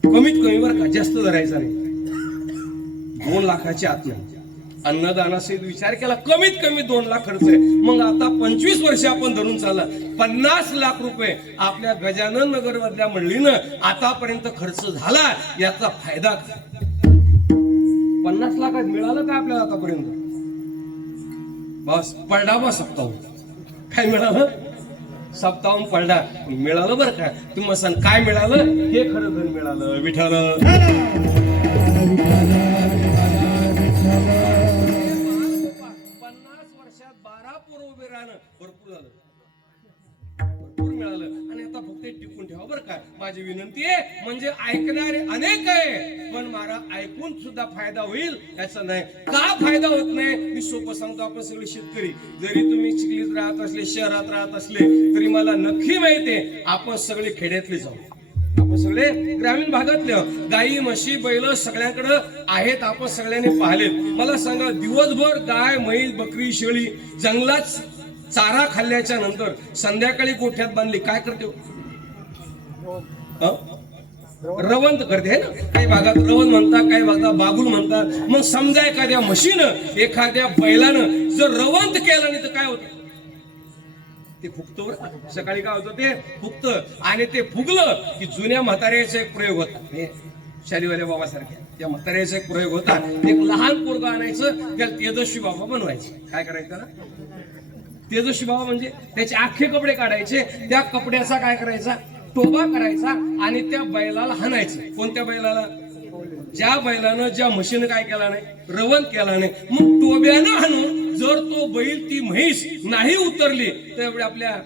कमीत कमी बरं का, जास्त धरायचा नाही, 2 लाखाच्या आत नाही. अन्नदानासहित विचार केला कमीत कमी 2 लाख खर्च आहे. मग आता 25 वर्ष आपण धरून चालला, 50 लाख रुपये आपल्या गजानन नगर मधल्या मंडळीनं आतापर्यंत खर्च झाला. याचा फायदा 50 लाखात मिळालं का आपल्याला आतापर्यंत? बस पडला बा सप्ताहून. काय मिळालं? सप्ताहून पडला मिळालं बरं का. तुम्हाला सांग काय मिळालं? हे खरं धन मिळालं विठ्ठल. 50 वर्षात 12 पोरं उभे राहणं भरपूर झालं, भरपूर मिळालं. आणि आता फक्त टिकून ठेवा बरं का. माझी विनंती आहे, म्हणजे ऐकणारे अनेक आहे, पण मला ऐकून सुद्धा फायदा होईल याचा नाही. का फायदा होत नाही? मी सोपं सांगतो. आपण सगळे शेतकरी, जरी तुम्ही चिखलीत राहत असले, शहरात राहत असले, तरी मला नक्की माहितीये आपण सगळे खेड्यातले जाऊ, आपण सगळे ग्रामीण भागातले. गाई म्हशी बैल सगळ्यांकडे आहेत, आपण सगळ्यांनी पाहिलेत. मला सांगा दिवसभर गाय म्हैस बकरी शेळी जंगलात चारा खाल्ल्याच्या नंतर संध्याकाळी गोठ्यात बांधली काय करते? रवंत करते है ना. काही भागात रवंत म्हणतात, काही भागात बागुल म्हणतात. मग समजा एखाद्या म्हशीनं एखाद्या बैलानं जर रवंत केलं नाही तर काय होतं? ते फुगतं. सकाळी काय होतं? ते फुगतं. आणि ते फुगलं की जुन्या म्हाताऱ्याचा एक प्रयोग होता, शालीवाल्या बाबासारख्या त्या म्हाताऱ्याचा एक प्रयोग होता. एक लहान पोरग आणायचं, त्याला तेजस्वी बाबा बनवायचे. काय करायचं ना? तेजस्वी बाबा म्हणजे त्याचे अख्खे कपडे काढायचे, त्या कपड्याचा काय करायचा? टोबा करायचा आणि त्या बैलाला हाणायचं. कोणत्या बैलाला? ज्या बैलानं ज्या म्हशीनं काय केला नाही, रवंथ केला नाही, मग टोब्यानं हाणून जर तो बैल ती म्हैस नाही उतरली तर एवढ्या आपल्या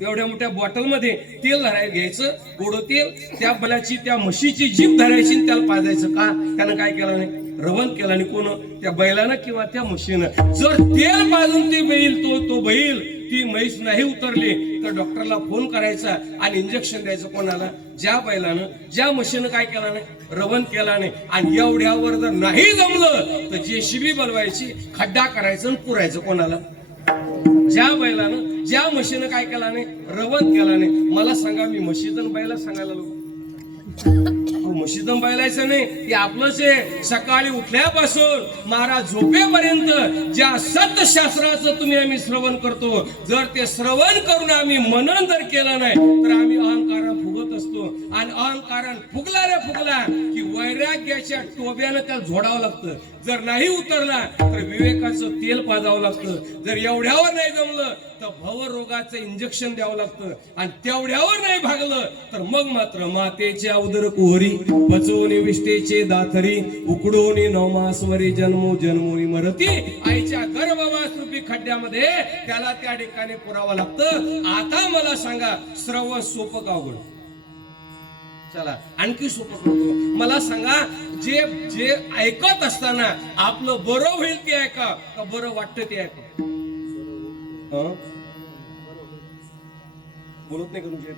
एवढ्या मोठ्या बॉटलमध्ये तेल धरायला घ्यायचं, गोडं तेल, त्या बैलाची त्या म्हशीची जीभ धरायची आणि त्याला पाजायचं. का? त्यानं काय केलं नाही, रवंथ केला नाही. कोण? त्या बैलानं किंवा त्या म्हशीनं. जर तेल पाजून ती बैल तो बैल ती म्हैस नाही उतरली तर डॉक्टरला फोन करायचा आणि इंजेक्शन द्यायचं. कोणाला? ज्या बैलानं ज्या म्हशीनं काय केला नाही, रवंथ केला नाही. आणि एवढ्यावर जर नाही जमलं तर जेसीबी बोलवायची, खड्डा करायचं आणि पुरायचं. कोणाला? ज्या बैलानं ज्या म्हशीनं काय केला नाही, रवंथ केला नाही. मला सांगा, मी म्हशीतन बैला सांगायला लागलो? म्हशीतन बैलायचं नाही, ते आपलंच आहे. सकाळी उठल्यापासून महाराज झोपेपर्यंत ज्या सत्यशास्त्राचं तुम्ही आम्ही श्रवण करतो, जर ते श्रवण करून आम्ही मनन जर केलं नाही तर आम्ही अहंकारात फुगत असतो. आणि अहंकारात फुगला की वैराग्याच्या टोब्यानं त्याला झोडावं लागतं. जर नाही उतरला तर विवेकाचं तेल पाजावं लागतं. जर एवढ्यावर नाही जमलं तर भवरोगाचं इंजेक्शन द्यावं लागतं. आणि तेवढ्यावर नाही भागलं तर मग मात्र मातेच्या उदर कुहरी, पचवणी विष्टेचे दाथरी, उकडोनी नवमासवरी जन्मोनी मरती. आईच्या गर्भवास रूपी खड्ड्यामध्ये त्याला त्या ठिकाणी पुरावं लागतं. आता मला सांगा, श्रवण सोपं का अवघड? चला आणखी सोपं करतो. मला सांगा, जे जे ऐकत असताना आपलं बरं होईल ते ऐका का बरं वाटतं ते ऐका? बोलत नाही का तुमच्या?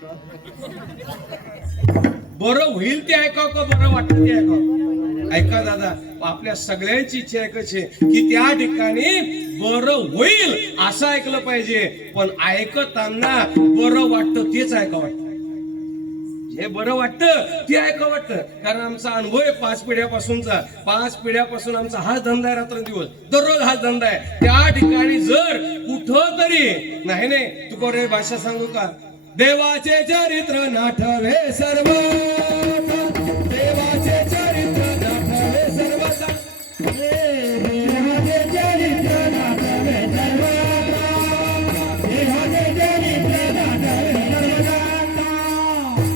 बरं होईल ते ऐका का बरं वाटतं ते ऐका? ऐका दादा, आपल्या सगळ्यांची इच्छा एकच आहे की त्या ठिकाणी बरं होईल असं ऐकलं पाहिजे. पण ऐकताना बरं वाटतं तेच ऐका वाटतं. हे बरं वाटतं ते ऐका वाटतं. कारण आमचा अनुभव आहे 5 पिढ्यापासूनचा. 5 पिढ्यापासून आमचा हाच धंदा आहे, रात्रंदिवस दररोज हाच धंदा आहे. त्या ठिकाणी जर कुठं तरी नाही तुका रे भाषा सांगू का, देवाचे चरित्र नाठवे सर्व, देवाचे चरित्र नाठवे सर्वता, देवाचे चरित्र नाठवे सर्वता, देवाचे चरित्र नाठवे सर्वता,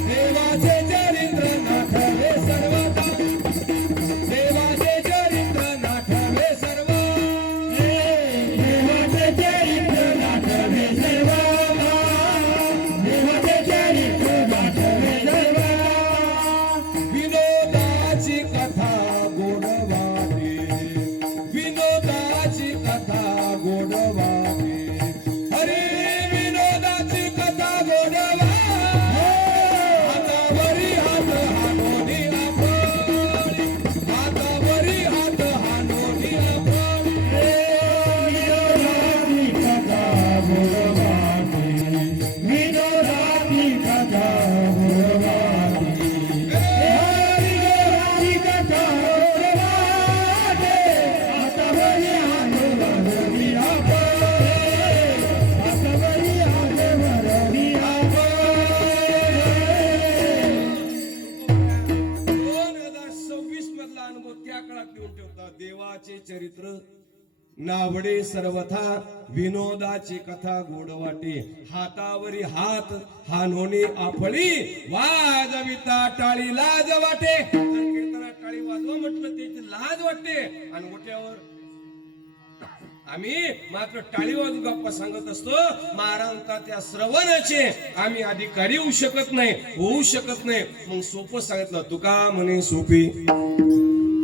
देवाचे चरित्र नाठवे सर्वता, देवाचे चरित्र नाठवे सर्व, देवाचे चरित्र नाठवे सर्व, विनोदाची कथा गोड वाटे, विनोदाची कथा गोड वाटे, अरे विनोदाची कथा गोड वाटे. हातावरी हात हाणोनी आपण, हातावरी हात हाणोनी आपण, विनोदाची कथा गोड वाटे, विनोदाची कथा गोड वाटे. देवाचे चरित्र नावडे सर्वथा, विनोदाची कथा गोड वाटे, हातावरी हात हाणोनी आपली, वाजविता टाळी लाज वाटे. कीर्तनात टाळी वाजवा म्हटलं त्याची लाज वाटते. आणि मोठ्यावर आम्ही मात्र टाळी वाजू गप्पा सांगत असतो. महाराजांचा त्या श्रवणाचे आम्ही अधिकारी होऊ शकत नाही. मग सोपं सांगितलं, तुका म्हणे सोपी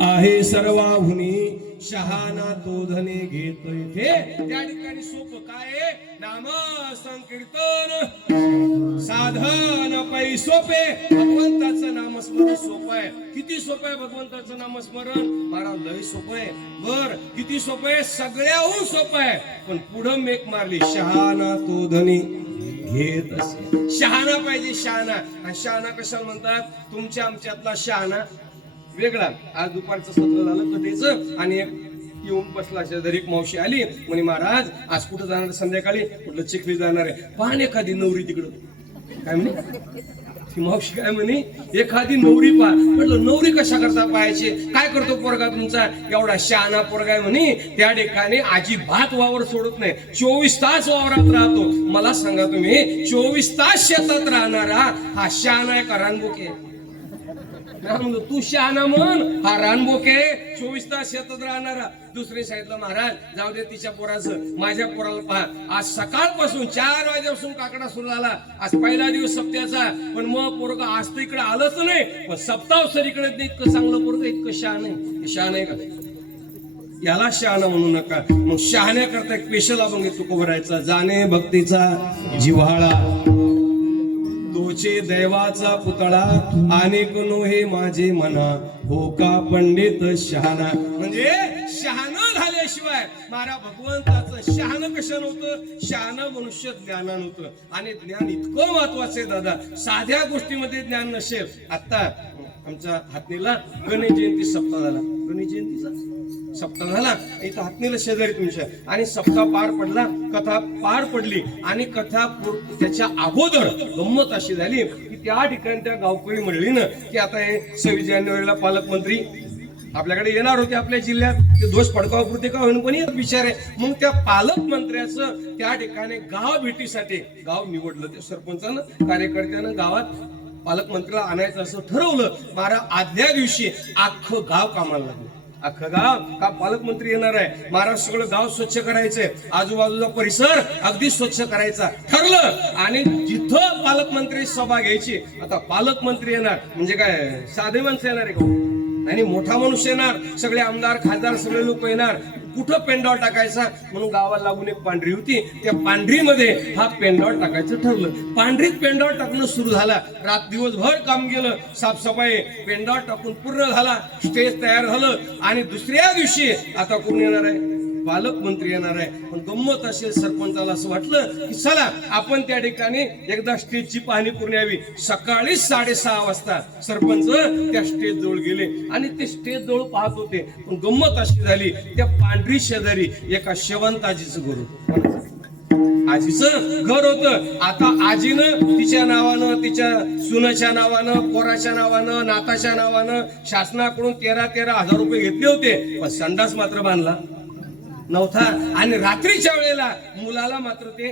आहे सर्वाहुनी, शहाणा तो धने घेतोय ते. त्या ठिकाणी सोपं काय? नाम संकीर्तन साधन पै सोपे. भगवंताचं नामस्मरण सोपं आहे. किती सोपं आहे भगवंताचं नामस्मरण? महाराज लय सोपं आहे. बर किती सोपं आहे? सगळ्याहून सोपं आहे. पण पुढं मेक मारली, शहाणा तो धनी घेत असे. शहाणा पाहिजे, शहाणा. आणि शहाणा कशाला म्हणतात? तुमच्या आमच्यातला शहाणा वेगळा. आज दुपारचं सत्र झालं कधीच, आणि येऊन बसला शेजारी एक मावशी आली, म्हणे महाराज आज कुठं जाणार? संध्याकाळी कुठलं चिखली जाणार आहे. पाहण एखादी नवरी तिकडं. काय म्हणे ती मावशी? काय म्हणे एखादी नवरी पहा. म्हटलं नवरी कशा करता पाहायची? काय करतो पोरगा तुमचा? एवढा शहाणा पोरगा आहे म्हणे. त्या ठिकाणी अजिबात वावर सोडत नाही, 24 तास वावरात राहतो. मला सांगा तुम्ही, 24 तास शेतात राहणारा हा शहाणा आहे का रानबुके? म्हणलो तू शहाणा म्हण, हा रानबोके 24 तास शेतात राहणारा. दुसरी साईडला महाराज जाऊ दे तिच्या पोराचं, माझ्या पोराला पहा. आज सकाळपासून 4 वाजल्यापासून काकडा सुरू झाला. आज पहिला दिवस सप्त्याचा, पण मग पोरग आज तर इकडे आलंच नाही, पण सप्ताह सर इकडे इतकं चांगलं पोरग, इतकं शहाण आहे. शहाण आहे का? याला शहाणा म्हणू नका. मग शहाण्या करता एक स्पेशल अभंग तुकोबरायचा. जाणे भक्तीचा जिव्हाळा, तोचे दैवाचा पुतळा, अनेक नोहे माझे मना, हो का पंडित शहाणा. म्हणजे शहाणा झाल्याशिवाय मारा भगवंताचं शहाणं कशा नव्हतं. शहाणं मनुष्य ज्ञानानं होतं, आणि ज्ञान इतकं महत्वाचं आहे दादा. साध्या गोष्टीमध्ये ज्ञान नसेल. आता आमच्या हातनीला गणेश जयंती सप्ताह झाला, गणेश जयंतीचा सप्ताह झाला इथं हातनीला शेजारी तुमच्या, आणि सप्ताह पार पडला, कथा पार पडली, आणि कथा त्याच्या अगोदर गंमत अशी झाली की त्या ठिकाणी त्या गावकरी मंडळीनं की आता हे 26 जानेवारीला पालकमंत्री आपल्याकडे येणार होते आपल्या जिल्ह्यात, ते दोष पडकावापुरते का होईन पण येत विचार आहे. मग त्या पालकमंत्र्याचं त्या ठिकाणी गाव भेटीसाठी गाव निवडलं. त्या सरपंचानं कार्यकर्त्यानं गावात पालकमंत्र्याला आणायचं असं ठरवलं. मारा आदल्या दिवशी अख्खं गाव कामाला लागलं. अख्खं गाव का पालकमंत्री येणार आहे, महाराष्ट्र सगळं गाव स्वच्छ करायचंय, आजूबाजूचा परिसर अगदी स्वच्छ करायचा ठरलं. आणि जिथं पालकमंत्री सभा घ्यायची, आता पालकमंत्री येणार म्हणजे काय साधे माणसं येणार आहे का? आणि मोठा माणूस येणार, सगळे आमदार खासदार सगळे लोक येणार. कुठं पेंडॉल टाकायचा म्हणून गावाला लागून एक पांढरी होती, त्या पांढरीमध्ये हा पेंडॉल टाकायचं ठरलं. पांढरीत पेंडॉल टाकणं सुरू झाला. रात दिवसभर काम गेलं, साफसफाई, पेंडॉल टाकून पूर्ण झाला, स्टेज तयार झालं. आणि दुसऱ्या दिवशी आता कोण येणार आहे, पालकमंत्री येणार आहे. पण गंमत असेल, सरपंचाला असं वाटलं की चला आपण त्या ठिकाणी एकदा स्टेजची पाहणी करून यावी. सकाळी 6:30 वाजता सरपंच त्या स्टेज जवळ गेले आणि ते स्टेज जवळ पाहत होते. पण गंमत अशी झाली, त्या पांढरी शेजारी एका शेवंत आजीचं घर होतं. आजीचं घर होतं. आता आजीनं तिच्या नावानं, तिच्या सुनाच्या नावानं, पोराच्या नावानं, नाताच्या नावानं शासनाकडून 13,000 रुपये घेतले होते, पण संडास मात्र बांधला नव्हता. आणि रात्रीच्या वेळेला मुलाला मात्र ते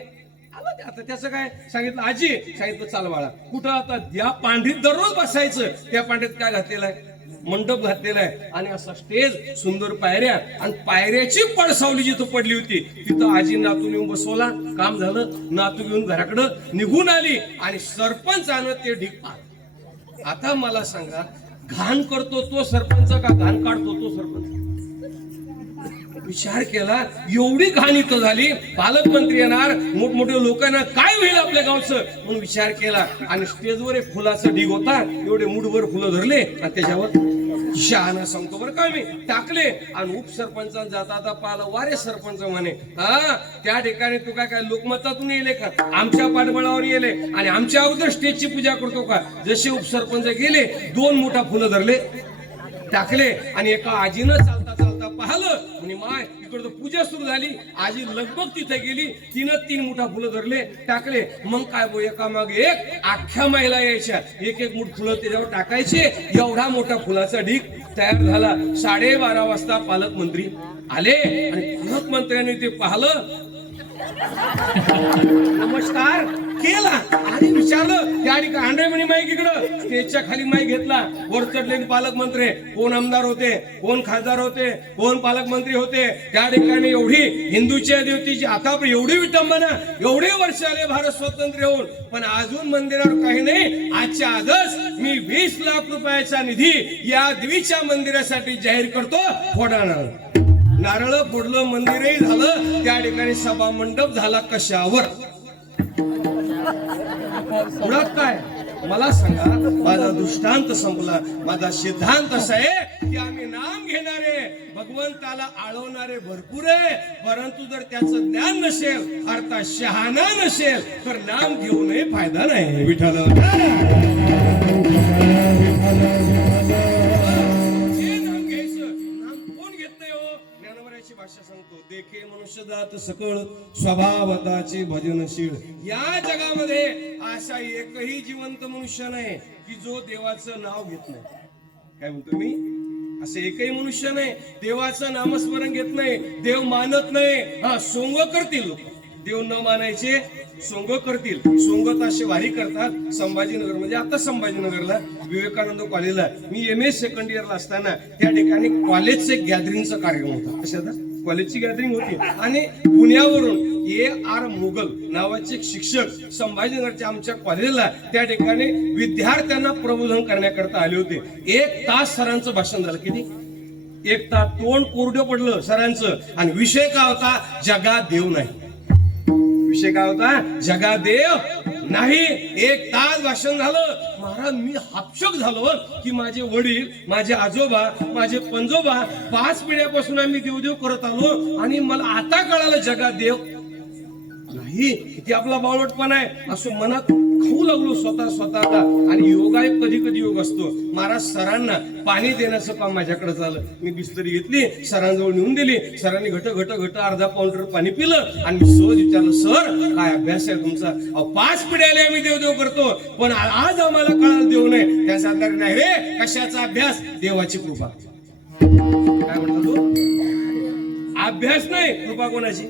आलं. आता त्याचं काय सांगितलं, आजी सांगितलं चाल बाळा कुठं आता या पांढरीत दररोज बसायचं. त्या पांढरीत काय घातलेलं आहे, मंडप घातलेला आहे, आणि असा स्टेज, सुंदर पायऱ्या, आणि पायऱ्याची पडसावली जिथं पडली होती तिथं आजी नातून येऊन बसवला. काम झालं, नातू घेऊन घराकडं निघून आली, आणि सरपंचानं ते ढीक पाहिलं. आता मला सांगा, घाण करतो तो सरपंच का घाण काढतो तो सरपंच? विचार केला, एवढी घाण इथं झाली, पालकमंत्री येणार, मोठमोठे लोकांना काय होईल आपल्या गावचं म्हणून विचार केला. आणि स्टेजवर एक फुलाचा ढीग होता, एवढे मुठभर फुलं धरले आणि त्याच्यावर शहाणा सांगतो बरं का मी टाकले. आणि उपसरपंचांना जाता पाहिलं, वारे सरपंच म्हणे, हा त्या ठिकाणी तू काय लोकमतातून येले का, आमच्या पाठबळावर येले आणि आमच्या अगोदर स्टेजची पूजा करतो का? जसे उपसरपंच गेले, 2 मोठा फुलं धरले, टाकले, आणि एका आजीनं चालता चालता पाहिलं, आणि माय इकडं पूजा सुरू झाली. आजी लगभग तिथे गेली, तिनं 3 मोठा फुलं धरले, टाकले. मग काय बो, एका मागे एक अख्ख्या महिला यायच्या, एक एक मुठ फुलं त्याच्यावर टाकायचे. एवढा मोठा फुलाचा ढीग तयार झाला. 12:30 वाजता पालकमंत्री आले, आणि पालकमंत्र्यांनी ते पाहिलं, नमस्कार केला, आणि विचारलं त्या ठिकाणी हांडे म्हणे माईक इकडं. स्टेजच्या खाली माईक घेतला, वर चढलेले पालकमंत्री, कोण आमदार होते, कोण खासदार होते, कोण पालकमंत्री होते. त्या ठिकाणी एवढी हिंदूच्या देवतेची आता एवढी विटंबना, एवढे वर्ष आले भारत स्वतंत्र होऊन, पण अजून मंदिरावर काही नाही. आजच्या आजच मी 20 लाख रुपयाचा निधी या देवीच्या मंदिरासाठी जाहीर करतो. फोडणार नारळ फोडलं, मंदिरही झालं, त्या ठिकाणी सभा मंडप झाला. कशावर? पुढात काय मला सांगा. माझा दृष्टांत संपला. माझा सिद्धांत असा आहे की आम्ही नाम घेणारे, भगवंताला आळवणारे भरपूर आहे, परंतु जर त्याचं ज्ञान नसेल, अर्थात शहाणा नसेल, तर नाम घेऊनही फायदा नाही. विठ्ठल भाषा सांगतो, देखे मनुष्य जात सकळ, स्वभावताचे भजनशील. या जगामध्ये असा एकही जिवंत मनुष्य नाही की जो देवाचं नाव घेत नाही. काय म्हणतो मी? असे एकही मनुष्य नाही देवाचं नामस्मरण घेत नाही, देव मानत नाही. हा सोंग करतील लोक, देव न मानायचे सोंग करतील. सोंगत असे वारी करतात संभाजीनगर म्हणजे आता संभाजीनगरला विवेकानंद कॉलेजला मी MA सेकंड इयरला असताना त्या ठिकाणी कॉलेजचे गॅदरिंगचा कार्यक्रम होता. कशाचा? कॉलेजची गॅदरिंग होती आणि पुण्यावरून AR मुघल नावाचे एक शिक्षक संभाजीनगरच्या आमच्या कॉलेजला त्या ठिकाणी विद्यार्थ्यांना प्रबोधन करण्याकरता आले होते. 1 तास सरांचं भाषण झालं. किती? 1 तास. तोंड कोरडं पडलं सरांचं. आणि विषय काय होता? जगात देव नाही. विषय काय होता? जगात देव नाही. 1 तास भाषण झालं. महाराज मी हापशक झालो की माझे वडील, माझे आजोबा, माझे पंजोबा 5 पिढ्यापासून आम्ही देवदेव करत आलो आणि मला आता कळालं जगात देव नाही. किती आपला बावळटपणा आहे असं मनात खाऊ लागलो स्वतःला. आणि योगा एक कधी कधी योग असतो. महाराज सरांना पाणी देण्याचं काम माझ्याकडे झालं. मी बिस्तरी घेतली, सरांजवळ नेऊन दिली. सरांनी घट अर्धा पाऊंडर पाणी पिलं आणि मी सहज विचारलं, सर काय अभ्यास आहे तुमचा? 5 पिढ्याला आम्ही देवदेव करतो पण आज आम्हाला कळालं देव नाही. त्या सांगणार नाही रे कशाचा अभ्यास? देवाची कृपा. काय म्हणतो तू? अभ्यास नाही, कृपा कोणाची?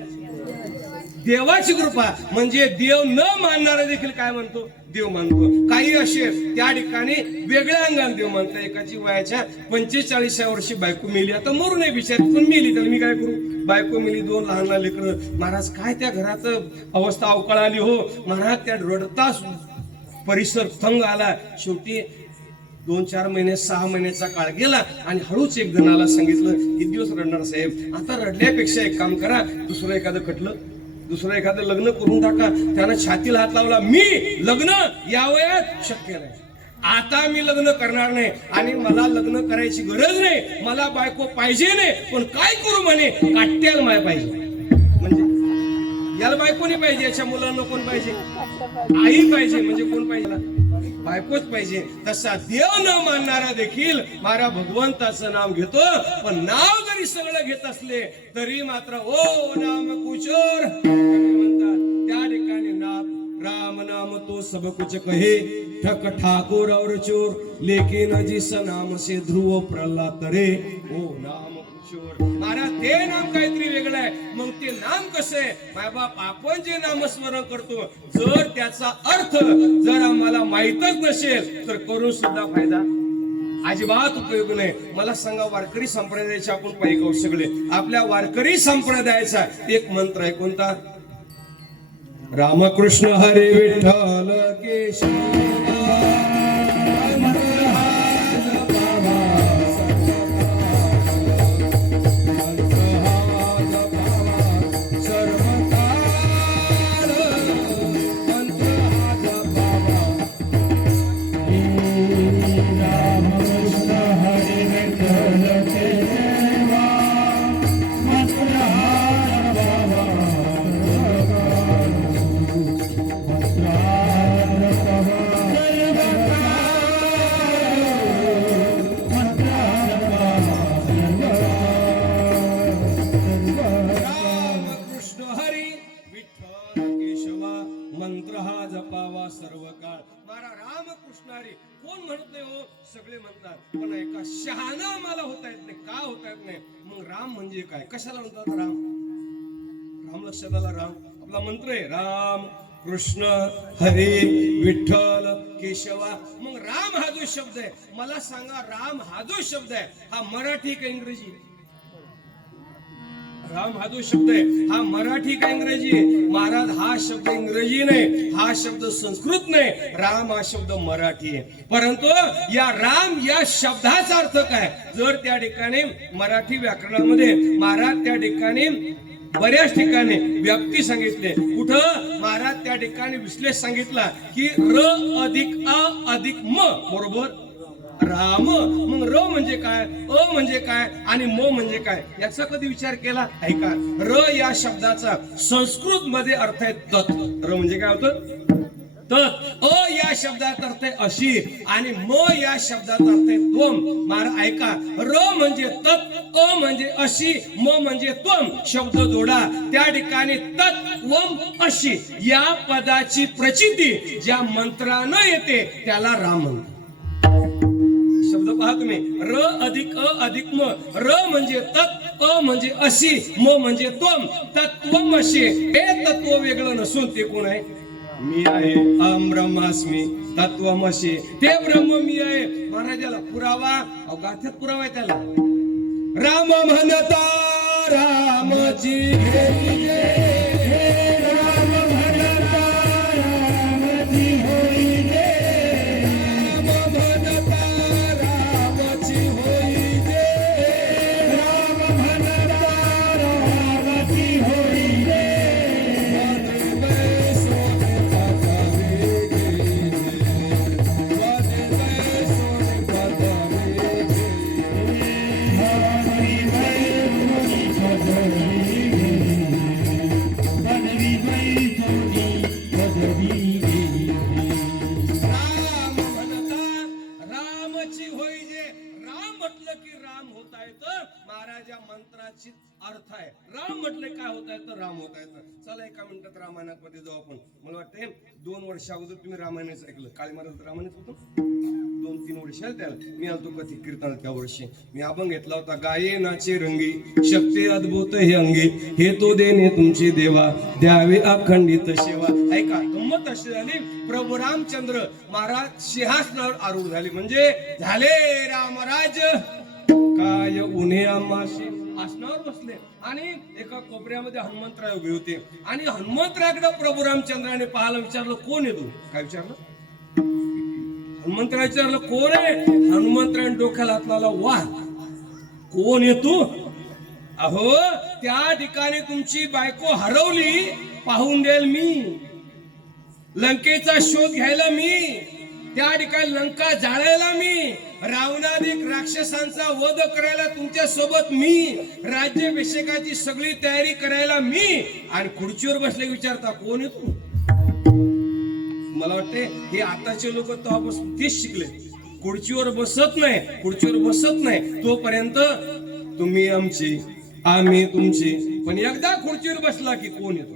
देवाची कृपा. म्हणजे देव न मानणारा देखील काय म्हणतो? देव मानतो. काही असे त्या ठिकाणी वेगळ्या अंगाने देव मानतो. एकाची वयाच्या 45व्या वर्षी बायको मेली. आता मरू नये बिचारी पण मेली, तर मी काय करू? बायको मेली, 2 लहान लेकरं. महाराज काय त्या घरात अवस्था अवकाळ आली हो महाराज. त्या रडता परिसर थंग आला. शेवटी 2-4 महिने 6 महिन्याचा काळ गेला आणि हळूच एक जणाला सांगितलं, किती दिवस रडणार साहेब? आता रडल्यापेक्षा एक काम करा, दुसरं एखादं लग्न करून टाका. त्यानं छातीला हात लावला. मी लग्न या वयात शक्य नाही. आता मी लग्न करणार नाही आणि मला लग्न करायची गरज नाही. मला बायको पाहिजे नाही. पण काय करू म्हणे? काट्याला माय पाहिजे. म्हणजे याला बायको नाही पाहिजे. याच्या मुलांना कोण पाहिजे? आई पाहिजे. म्हणजे कोण पाहिजे? बायकोच पाहिजे. तसा देव न मानणारा देखील मारा भगवंताचं नाव घेतो. पण नाव जरी सगळं घेत असले तरी मात्र ओ नाम कुचोर म्हणतात. त्या ठिकाणी नाम राम नाम तो सब कुछ कहे, ठक ठाकुर और चोर, लेकिन जिस नाम से ध्रुव प्रल्हाद तरे, ओ नाम कुचोर. महाराज ते नाम काहीतरी वेगळं आहे. मग ते नाम कसं आहे? माय बाप आपण जे नामस्मरण करतो जर त्याचा अर्थ जर आम्हाला माहीतच नसेल तर करून सुद्धा फायदा अजिबात उपयोग नाही. मला सांगा, वारकरी संप्रदायाचे आपण पाहिजे सगळे. आपल्या वारकरी संप्रदायाचा एक मंत्र आहे. कोणता? रामकृष्ण हरे विठ्ठल केशव. मंत्र हा जपावा सर्व काळ. मारा रामकृष्ण हरी कोण म्हणत नाही हो? सगळे म्हणतात. पण एका शहाणा मला होता येत नाही. का होता येत नाही? मग राम म्हणजे काय? कशाला म्हणतात राम? राम लक्षात आला. राम आपला मंत्र आहे. राम कृष्ण हरे विठ्ठल केशवा. मग राम हा जो शब्द आहे, मला सांगा, राम हा जो शब्द आहे हा मराठी का इंग्रजी? राम हा जो शब्द आहे हा मराठी का इंग्रजी? महाराज हा शब्द इंग्रजी नाही, हा शब्द संस्कृत नाही, राम हा शब्द मराठी आहे. परंतु या राम या शब्दाचा अर्थ काय? जर त्या ठिकाणी मराठी व्याकरणामध्ये महाराज त्या ठिकाणी बऱ्याच ठिकाणी व्यक्ती सांगितले. कुठं? महाराज त्या ठिकाणी विश्लेष सांगितला की र अधिक अ अधिक म बरोबर राम. मग र म्हणजे काय, अ म्हणजे काय आणि म म्हणजे काय याचा कधी विचार केला आहे का? र या शब्दाचा संस्कृत मध्ये अर्थ आहे तत्. र म्हणजे काय होतं? तत्. अ या शब्दात अर्थ आहे अशी आणि म या शब्दात अर्थ आहे त्वम. मारा ऐका, र म्हणजे तत्, अ म्हणजे अशी, म म्हणजे त्वम. शब्द जोडा. त्या ठिकाणी तत् त्वम अशी या पदाची प्रचिती ज्या मंत्रानं येते त्याला राम म्हणतात. शब्द पहा तुम्ही, र अधिक अ अधिक म. र म्हणजे तत्, अ म्हणजे अशी, म म्हणजे तोम, तत्वमशी. हे तत्व वेगळं नसून ते कोण आहे? मी आहे. अहम ब्रह्मास्मी तत्वमशी. ते ब्रह्म मी आहे. महाराजाला पुरावा, गाथ्यात पुरावा आहे त्याला. राम म्हणता रामची होई जय, राम म्हणता रामची होई जय, राम म्हणता रामची होई जय, राम म्हणता रामची होई जय. वादे सोने पाता वेगे, वादे सोने पाता वेगे. राम म्हणता रामची होई जे. राम म्हटलं की राम होता येतं. महाराज या मंत्राची अर्थ आहे. राम म्हटले काय होता येतं? राम होता येतं. चला एका मिनिटात रामायणामध्ये जाऊ आपण. मला वाटतंय 2 वर्ष अगोदर तुम्ही रामायणच ऐकलं. काळी महाराज रामायणच होतं 2-3 वर्ष त्याला. मी आलतो कथी कीर्तन त्या वर्षी. मी अभंग घेतला होता. गाये नाचे रंगी शक्ती अद्भुत हे अंगी, हे तो देणे तुमची देवा, द्यावे अखंडित सेवा. ऐका गंमत अशी झाली. प्रभू रामचंद्र महाराज सिंहासनावर आरूढ झाले. म्हणजे झाले रामराज काय उन्हे आम्हाशी. आसनावर बसले आणि एका कोपऱ्यामध्ये हनुमंतराय उभे होते. आणि हनुमंतराकडे प्रभू रामचंद्राने पाहायला विचारलं, कोण आहे तू? काय विचारलं? हनुमंतराय विचारलं, कोण आहे? हनुमंतराय डोक्याला हात लावला. वा, कोण आहे तू? अहो, त्या ठिकाणी तुमची बायको हरवली, पाहून देईल मी. लंकेचा शोध घ्यायला मी, त्या ठिकाणी लंका जाळायला मी, रावणाधिक राक्षसांचा वध करायला तुमच्या सोबत मी, राज्याभिषेकाची सगळी तयारी करायला मी. आणि खुर्चीवर बसले विचारता कोण आहे तू? मला वाटते हे आताचे लोक तेव्हापासून तेच शिकले. खुर्चीवर बसत नाही, खुर्चीवर बसत नाही तोपर्यंत तुम्ही आमची आम्ही तुमची. पण एकदा खुर्चीवर बसला की कोण येतो?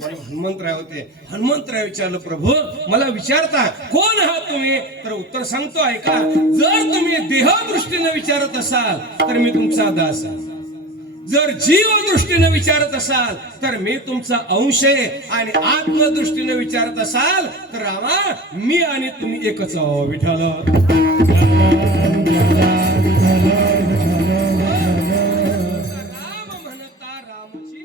हनुमंतराय होते. हनुमंतराय विचारलं, प्रभू मला विचारता कोण आहात तुम्ही? तर उत्तर सांगतो ऐका. जर तुम्ही देहदृष्टीने विचारत असाल तर मी तुमचा दास आहे. जर जीव दृष्टीने विचारत असाल तर मी तुमचा अंश आहे. आणि आत्मदृष्टीने विचारत असाल तर रामा मी आणि तुम्ही एकच आहो. विठ्ठल राम म्हणता रामची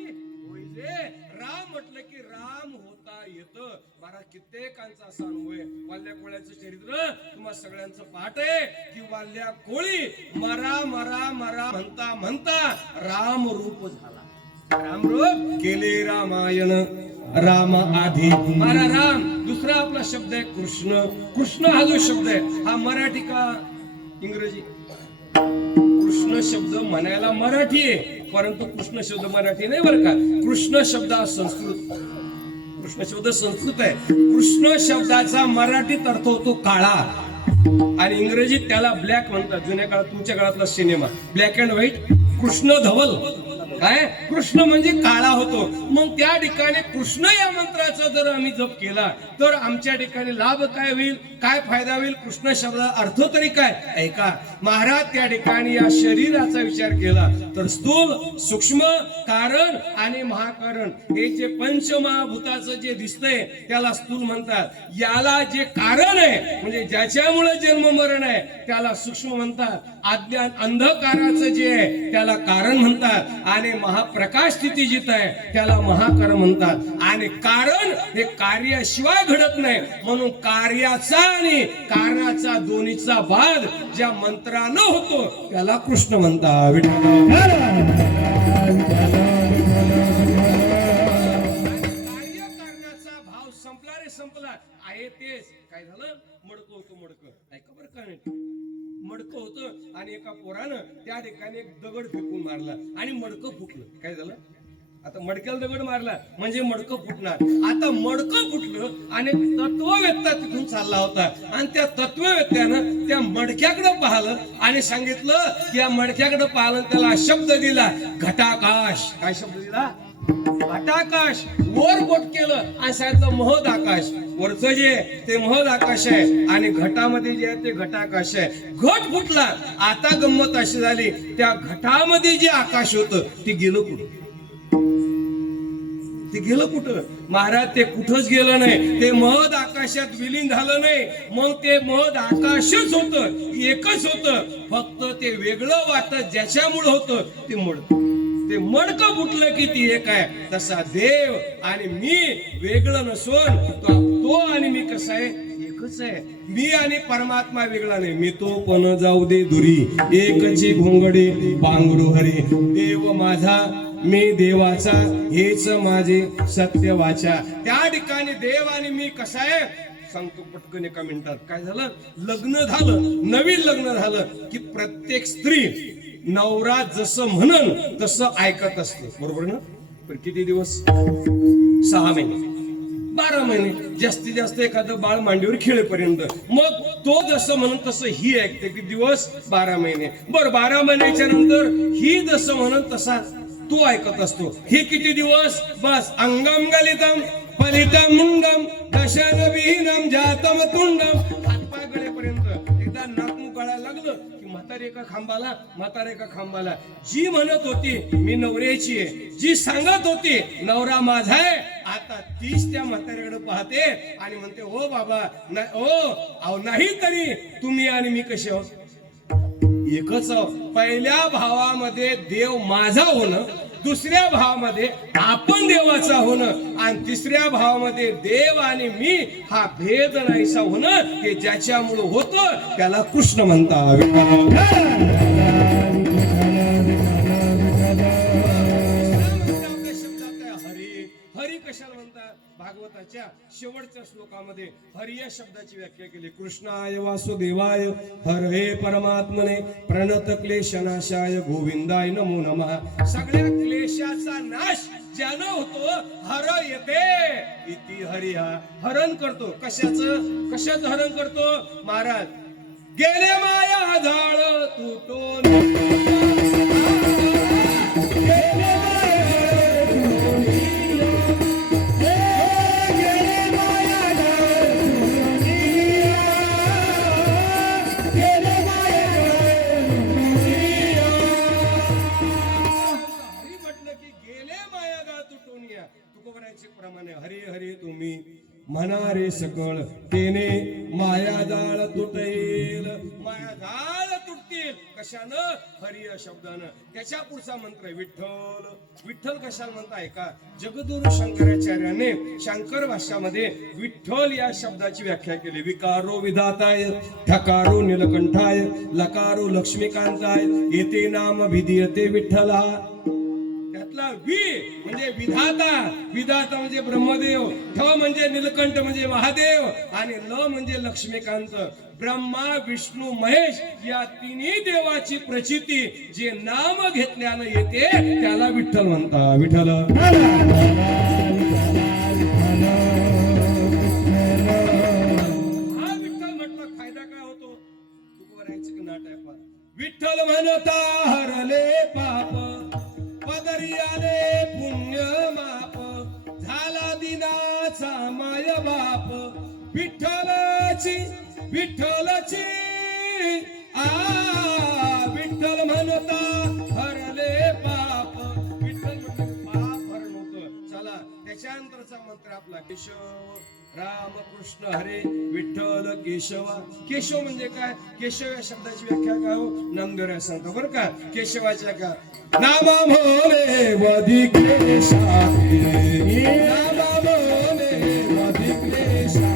होई जे. राम म्हटलं की राम होता येतं. महाराज कित्येकांचा असा अनुभव आहे. वाल्या कोळ्याचं चरित्र तुम्हाला सगळ्यांचं पाठ आहे की वाल्या कोळी मरा मरा मरा म्हणता म्हणता राम रूप झाला. राम रूप केले रामायण राम आधी. मारा राम दुसरा आपला शब्द आहे कृष्ण. कृष्ण हा जो शब्द आहे हा मराठी का इंग्रजी? कृष्ण शब्द म्हणायला मराठी आहे, परंतु कृष्ण शब्द मराठी नाही बरं का. कृष्ण शब्द हा संस्कृत. कृष्ण शब्द संस्कृत आहे. कृष्ण शब्दाचा मराठीत अर्थ होतो काळा आणि इंग्रजीत त्याला ब्लॅक म्हणतात. जुन्या काळात तुमच्या काळातला सिनेमा ब्लॅक अँड व्हाईट. कृष्ण धवल काय? कृष्ण म्हणजे काळा होतो. मग त्या ठिकाणी कृष्ण या मंत्राचा जर आम्ही जप केला तर आमच्या ठिकाणी लाभ काय होईल? काय फायदा होईल? कृष्ण शब्दाचा अर्थ तरी काय? ऐका महाराज त्या ठिकाणी या शरीराचा विचार केला तर स्थूल सूक्ष्म कारण आणि महाकारण हे जे पंचमहाभूताचं जे दिसतंय त्याला स्थूल म्हणतात. याला जे कारण आहे म्हणजे ज्याच्यामुळे जन्म मरण आहे त्याला सूक्ष्म म्हणतात. अज्ञान अंधकाराचं जे आहे त्याला कारण म्हणतात. आणि महाप्रकाश स्थिती जिथं आहे त्याला महाकार म्हणतात. आणि कारण हे कार्याशिवाय घडत नाही म्हणून कार्याचा आणि कारणाचा दोन्हीचा बाद ज्या मंत्रानं होतो त्याला कृष्ण म्हणतात. कार्यकारणाचा भाव संपला रे संपला आहे. तेच काय झालं? मडकं होतं मडकं. ऐका बरं का, मडकं होतं आणि एका पोरानं त्या ठिकाणी एक दगड फेकून मारला आणि मडकं फुटलं. काय झालं? आता मडक्याला दगड मारला म्हणजे मडकं फुटणार. आता मडकं फुटलं आणि तत्ववेत्ता तिथून चालला होता आणि त्या तत्ववेत्यानं त्या मडक्याकडे पाहिलं आणि सांगितलं की या मडक्याकडे पाहिलं त्याला शब्द दिला घटाकाश. काय शब्द दिला? घटाकाश वर बोट केलं आणि सांगितलं महद आकाश. वरचं जे ते महद आकाश आहे आणि घटामध्ये जे आहे ते घटाकाश आहे. घट फुटला. आता गंमत अशी झाली, त्या घटामध्ये जे आकाश होतं ते गेलं कुठं? ते गेलं कुठं? महाराज ते कुठंच गेलं नाही. ते महद आकाशात विलीन झालं नाही. मग ते महद आकाशच होतं, एकच होतं. फक्त ते वेगळं वाटत ज्याच्यामुळे होतं ते ते मडकं फुटलं की ती एक आहे. तसा देव आणि मी वेगळं नसून तो आणि मी कसं आहे? एकच आहे. मी आणि परमात्मा वेगळा नाही. मी तो पण जाऊ दे दुरी, एकची घोंगडी पांघरू हरी. देव माझा मी देवाचा, हेच माझे सत्य वाचा. त्या ठिकाणी देव आणि मी कसा आहे सांगतो पटकन एका मिनिटात. काय झालं? लग्न झालं, नवीन लग्न झालं की प्रत्येक स्त्री नवरा जसं म्हणन तसं ऐकत असते, बरोबर ना? पण किती दिवस? 6 महिने, 12 महिने, जास्तीत जास्त एखादं बाळ मांडीवर खेळेपर्यंत. मग तो जसं म्हणून तसं ही ऐकते. किती दिवस? 12 महिने. बरं, 12 महिन्याच्या नंतर ही जसं म्हणून तसा तू ऐकत असतो. हे किती दिवस? बस. अंगम गलितम फलितम मुंडम दशन विहीनम जातम तुंडम. हातपाय गळेपर्यंत. एकदा नाक गळायला लागलं की म्हातारे एका खांबाला जी म्हणत होती मी नवऱ्याची आहे, जी सांगत होती नवरा माझा आहे, आता तीच त्या म्हाताऱ्याकडे पाहते आणि म्हणते हो बाबा नाही तरी तुम्ही आणि मी कसे आहोत? एकच आहोत. पहिल्या भावामध्ये देव माझा होणं, दुसऱ्या भावामध्ये आपण देवाचा होणं आणि तिसऱ्या भावामध्ये देव आणि मी हा भेद नाहीसा होणं, हे ज्याच्यामुळे होतं त्याला कृष्ण म्हणतात. हरी कशाला म्हणतात? भागवताच्या शेवटच्या श्लोकामध्ये हरी या शब्दाची व्याख्या केली. कृष्णाय वासुदेवाय हरे परमात्मने प्रणत क्लेशनाशाय गोविंदाय नमो नमः. सगळ्या क्लेशाचा नाश ज्यानं होतो हर येते इति हरिहा. हरण करतो. कशाचं हरण करतो? महाराज गेले माया झाळ तुटून, प्रमाणे हरे हरे तुम्ही म्हणा रे सकळ, तेने माया जाळ तुटेल. माया जाळ तुटतील कशानं? हरी या शब्दानं. त्याच्या पुढचा मंत्र विठ्ठल. विठ्ठल कशाला म्हणताय का? जगद्गुरु शंकराचार्याने शंकर भाष्यामध्ये विठ्ठल या शब्दाची व्याख्या केली. विकारो विधाताय, ठकारो नीलकंठाय, लकारो लक्ष्मीकांताय, येते नाम विधीयते विठ्ठला. वि म्हणजे विधाता, विधाता म्हणजे ब्रह्मदेव, ठ म्हणजे नीलकंठ म्हणजे महादेव आणि ल म्हणजे लक्ष्मीकांत. ब्रह्मा विष्णू महेश या तिन्ही देवाची प्रचिती जे नाम घेतल्यानं येते त्याला विठ्ठल म्हणतात. विठ्ठल हा विठ्ठल म्हटलं फायदा काय होतो? तुकोबरायचं नाट आहे. विठ्ठल म्हणता हरले पाप, पदरी आले पुण्य माप, झाला दिनाचा माय बाप. विठ्ठलाची विठ्ठलाची विठ्ठल म्हणता हरले पाप. विठ्ठल म्हणजे पाप हरण होतं. चला त्याच्यानंतरचा मंत्र आपला केशव रामकृष्ण हरे विठ्ठल केशवा. केशव म्हणजे काय? केशव या शब्दाची व्याख्या काय हो? नामदेव सांगतो बरं का. केशवाच्या का नामा भोले वधी क्लेशा, नामा भोले वधी क्लेशा,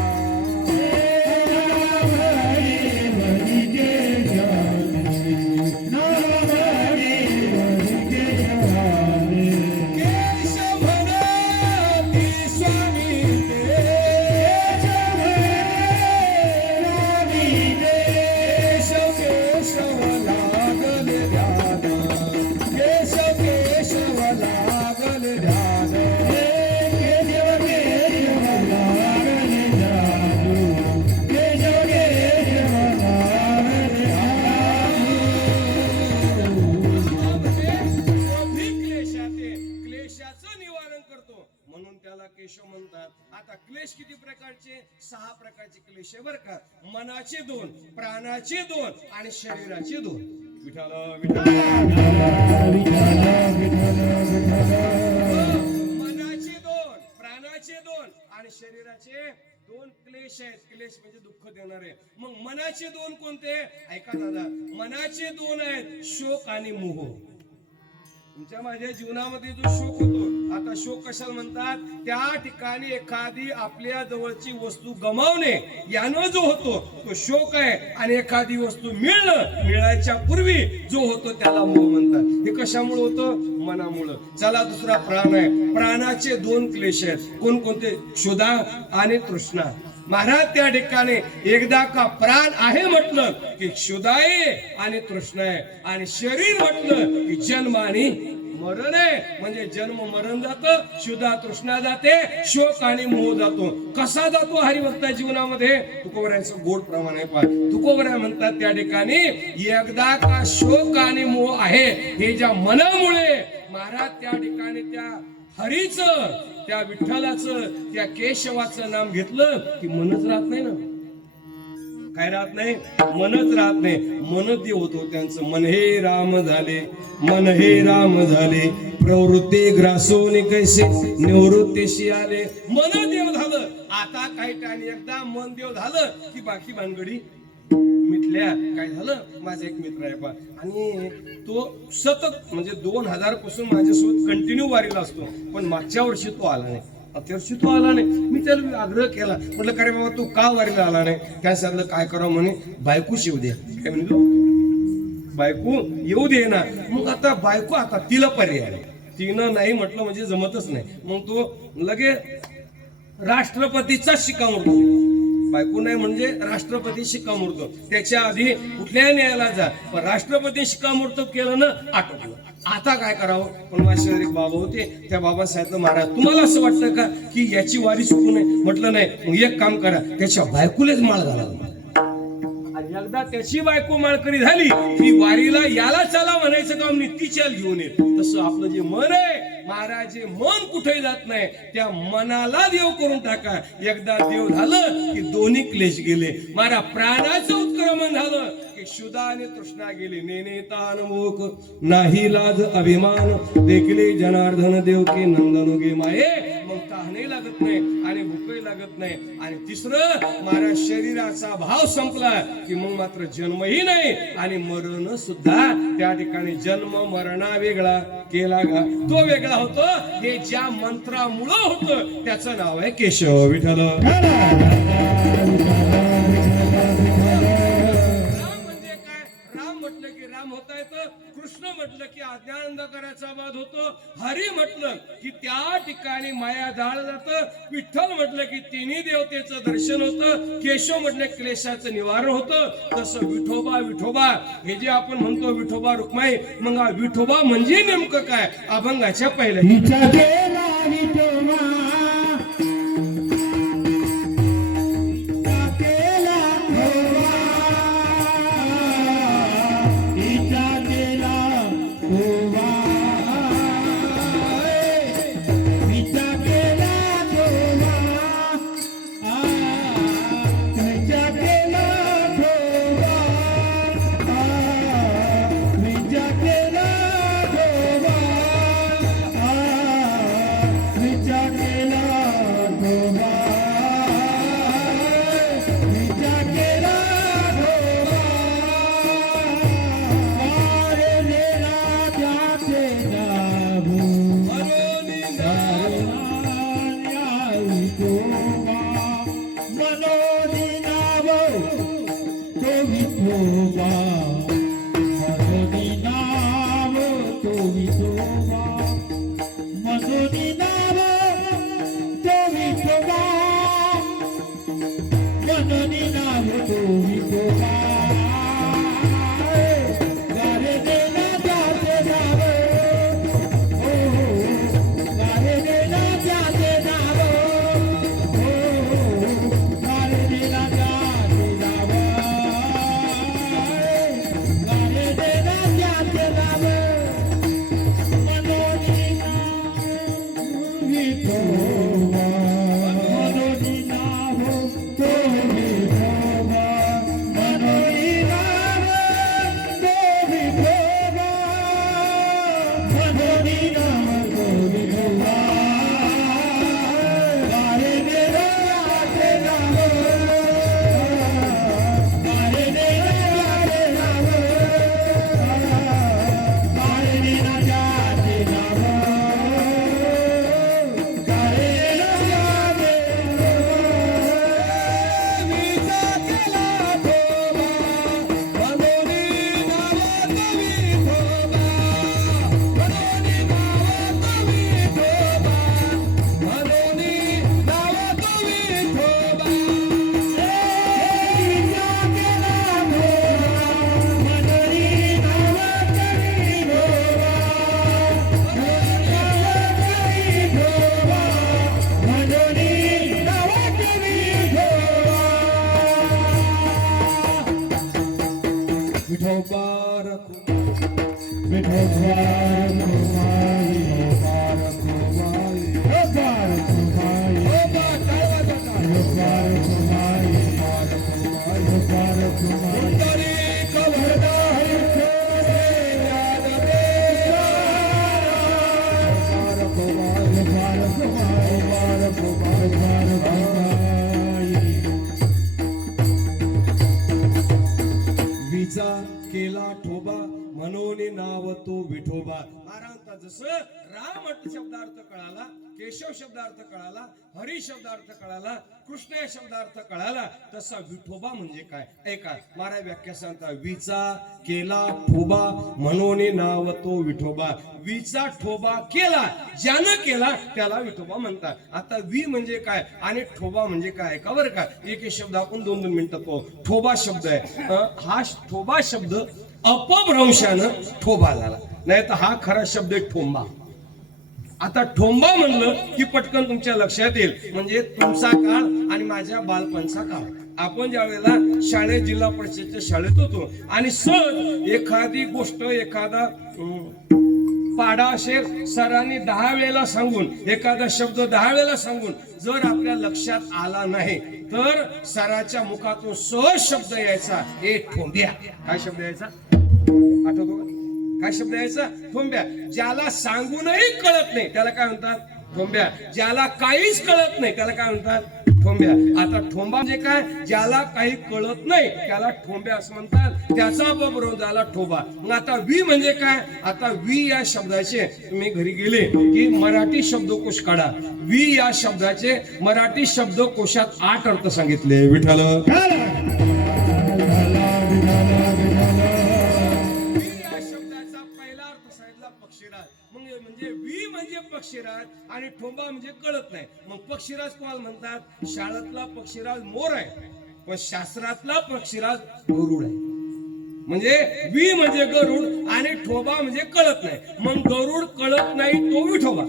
केशव लागल ध्यान, प्रकारचे क्लेश आहे बर का. मनाचे दोन, प्राणाचे दोन आणि शरीराचे दोन. विठाल मनाचे दोन, प्राणाचे दोन आणि शरीराचे दोन क्लेश आहेत. क्लेश म्हणजे दुःख देणारे. मग मनाचे दोन कोणते? ऐका दादा, मनाचे दोन आहेत शोक आणि मोह. तुमच्या माझ्या जीवनामध्ये जो शोक होतो, आता शोक कशाला म्हणतात? त्या ठिकाणी एखादी आपल्या जवळची वस्तू गमावणे यानं जो होतो तो शोक आहे. आणि एखादी वस्तू मिळायच्या पूर्वी जो होतो त्याला मोह म्हणतात. हे कशामुळे होतं? मनामुळं. चला दुसरा प्राण आहे. प्राणाचे दोन क्लेश आहेत. कोणकोणते? क्षुधा आणि तृष्णा. महाराज त्या ठिकाणी एकदा का प्राण आहे म्हटलं की क्षुधा आहे आणि तृष्णा आहे. आणि शरीर म्हटलं की जन्म आणि मरण आहे. म्हणजे जन्म मरण जातं, क्षुधा तृष्णा जाते, शोक आणि मोह जातो. कसा जातो हरिभक्ता जीवनामध्ये? तुकोबरायांचं गोड प्रमाण आहे. पहा, तुकोबराय म्हणतात त्या ठिकाणी एकदा का शोक आणि मोह आहे हे ज्या मनामुळे महाराज त्या ठिकाणी त्या हरीचं, त्या विठ्ठलाचं, त्या केशवाचं नाम घेतलं की मनच राहत नाही ना. काय राहत नाही? मनच राहत नाही. मन देव होतो त्यांचं. मन हे राम झाले, मन हे राम झाले, प्रवृत्ती ग्रासोनी कैसे निवृत्तीशी आले. मन देव झालं. आता काही टाइम एकदा मन देव झालं की बाकी भानगडी मिटल्या. काय झालं? माझा एक मित्र आहे पा, आणि तो सतत म्हणजे 2000 पासून माझ्यासोबत कंटिन्यू वारीला असतो. पण मागच्या वर्षी तो आला नाही, मागच्या वर्षी तो आला नाही. मी त्याला आग्रह केला, म्हटलं का रे बाबा तू का वारीला आला नाही? काय सांगितलं? काय करावं म्हणे, बायको शिव दे. काय म्हणलो? बायको येऊ दे ना. मग आता बायको, आता तिला पर्याय नाही. तिनं नाही म्हटलं म्हणजे जमतच नाही. मग तो लगे राष्ट्रपतीचा शिक्कामोर्तब. बायको नाही म्हणजे राष्ट्रपती शिक्कामोर्तब. त्याच्या आधी कुठल्याही न्यायाला जा, पण राष्ट्रपती शिक्कामोर्तब केलं ना आटोपलं. आता काय करावं? पण माझ्या एक बाबा होते, त्या बाबा सांगितलं, महाराज तुम्हाला असं वाटतं का की याची वारी चुकू नये? म्हटलं नाही. मग एक काम करा, त्याच्या बायकोलेच माळ घाला. एकदा त्याची बायको माळकरी झाली की वारीला याला चला म्हणायचं काम नित्तीच्याल घेऊन येत. तसं आपलं जे मन आहे महाराज, जे मन कुठे जात नाही त्या मनाला देव करून टाका. एकदा देव झालं की दोन्ही क्लेश गेले. महाराज प्राणाचं उत्क्रमण झालं की क्षुधा आणि तृष्णा गेली. नेनेतान मोक नाही लाज अभिमान, देखले जनार्दन देव की नंदन गे माये. मग तहानही लागत नाही आणि भूकही लागत नाही. आणि तिसरं महाराज शरीराचा भाव संपला की मग मात्र जन्मही नाही आणि मरण सुद्धा. त्या ठिकाणी जन्म मरणा वेगळा केला का तो वेगळा होतो. हे ज्या मंत्रामुळं होतं त्याचं नाव आहे केशव विठ्ठल. राम होता येतं, कृष्ण म्हटलं की अज्ञान अंधकाराचा बाध होतो, हरी म्हटलं की त्या ठिकाणी माया जाळ जातं, विठ्ठल म्हटलं की तिन्ही देवतेचं दर्शन होतं, केशव म्हटलं क्लेशाचं निवारण होतं. तसं विठोबा विठोबा हे जे आपण म्हणतो विठोबा रुक्माई, मग हा विठोबा म्हणजे नेमकं काय? अभंगाच्या पहिल्या Oh विठोबा रखुमाई विठोबा रखुमाई विठोबा रखुमाई विठोबा रखुमाई विठोबा रखुमाई तरी कवरदा है छोरे याद देशा रखुमाई विचा केला ठोबा म्हणून नाव तो विठोबा. महाराजांचा जसं राम शब्दार्थ कळाला, केशव शब्दार्थ कळाला, हरी शब्दार्थ कळाला, कृष्ण या शब्दार्थ कळाला, तसा विठोबा म्हणजे काय ऐका. महाराज व्याख्या सांगता विचा केला ठोबा म्हणून नाव तो विठोबा. विचा ठोबा केला, ज्यानं केला त्याला विठोबा म्हणतात. आता वी म्हणजे काय आणि ठोबा म्हणजे काय का बरं का. एक एक शब्द आपण 2-2 मिनिटं पाहू. ठोबा शब्द आहे, हा ठोबा शब्द अपभ्रंशानं ठोबा झाला, नाही तर हा खरा शब्द आहे ठोंबा. आता ठोंबा म्हणलं की पटकन तुमच्या लक्षात येईल, म्हणजे तुमचा काळ आणि माझ्या बालपणचा काळ. आपण ज्या वेळेला शाळेत, जिल्हा परिषदेच्या शाळेत होतो आणि सहज एखादी गोष्ट, एखादा पाडा असेल, सरांनी 10 वेळेला सांगून, एखादा शब्द 10 वेळेला सांगून जर आपल्या लक्षात आला नाही तर सराच्या मुखातून सहज शब्द यायचा, ए ठोंब्या. काय शब्द यायचा आठवतो का? काय शब्द यायचा? ठोंब्या. ज्याला सांगूनही कळत नाही त्याला काय म्हणतात? ठोंब्या. ज्याला काहीच कळत नाही त्याला काय म्हणतात? ठोंब्या. आता ठोंबा म्हणजे काय? ज्याला काही कळत नाही त्याला ठोंब्या असं म्हणतात, त्याचा बरोबर झाला ठोबा. मग आता वी म्हणजे काय? आता वी या शब्दाचे तुम्ही घरी गेले की मराठी शब्दकोश काढा. वी या शब्दाचे मराठी शब्दकोशात 8 अर्थ सांगितले. विठ्ठल म्हणजे वी म्हणजे पक्षीराज आणि ठोंबा म्हणजे कळत नाही. मग पक्षीराज कोणाला म्हणतात? शाळेतला पक्षीराज मोर आहे, पण शास्त्रातला पक्षीराज गरुड आहे. म्हणजे वी म्हणजे गरुड आणि ठोबा म्हणजे कळत नाही. मग गरुड कळत नाही तो विठोबा